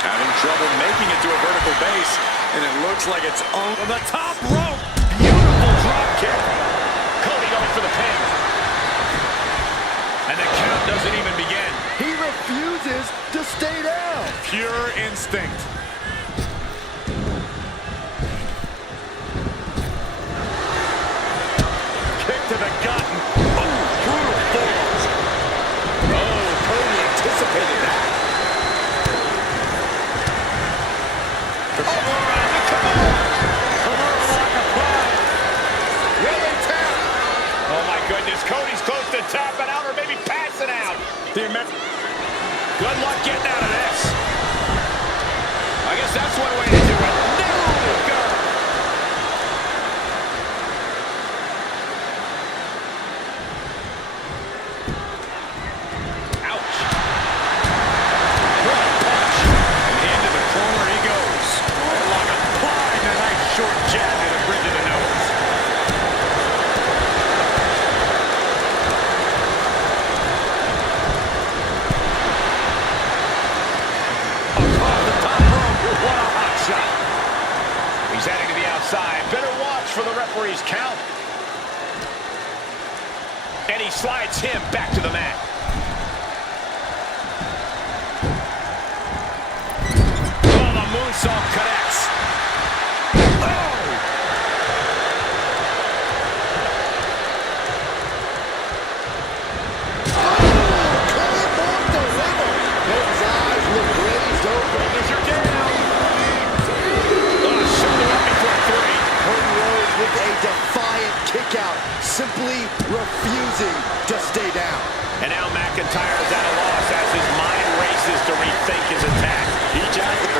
Having trouble making it to a vertical base, and it looks like it's on the top rope. Beautiful drop kick. Cody going for the pin. And the count doesn't even begin. He refuses to stay down. Pure instinct. Kick to the gut. Oh, brutal forearms. Oh, Cody anticipated that. Oh my goodness, Cody's close to tapping out or maybe passing out. Good luck getting out of this. I guess that's one way to do it. There we go. Ouch. What a punch. Into the corner he goes. Headlock applied. A nice short jab to the bridge of the nose. Across the top rope. What a hot shot. He's heading to the outside. Better watch for the referee's count. And he slides him back to the mat. Oh, the moonsault connects. His eyes look glazed over. You're down. Shoulder up before three. Cody Rhodes with a defiant kick out, simply refusing to stay down. And now McIntyre is at a loss as his mind races to rethink his attack. He jacked the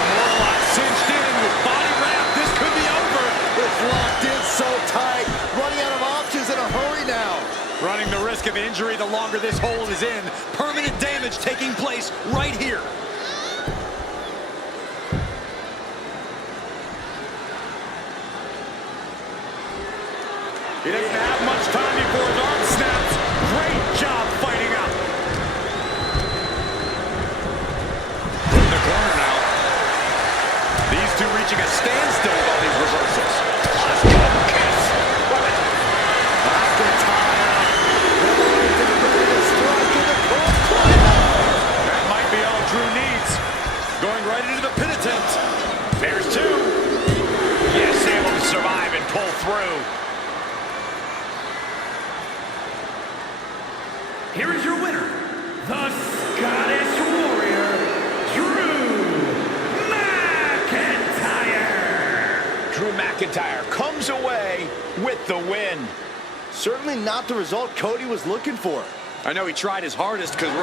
Kimura cinched in with body wrap. This could be over. It's locked in so tight, running out of options in a hurry now. Running the risk of injury the longer this hold is in. Permanent damage taking place right here. He doesn't have much time before his arm snaps. Great job fighting out. In the corner now. These two reaching a standstill with all these reversals. Let's go, kiss. That might be all Drew needs. Going right into the pin attempt. There's two. Yes, able to survive and pull through. Here is your winner, the Scottish Warrior, Drew McIntyre. Drew McIntyre comes away with the win. Certainly not the result Cody was looking for. I know he tried his hardest because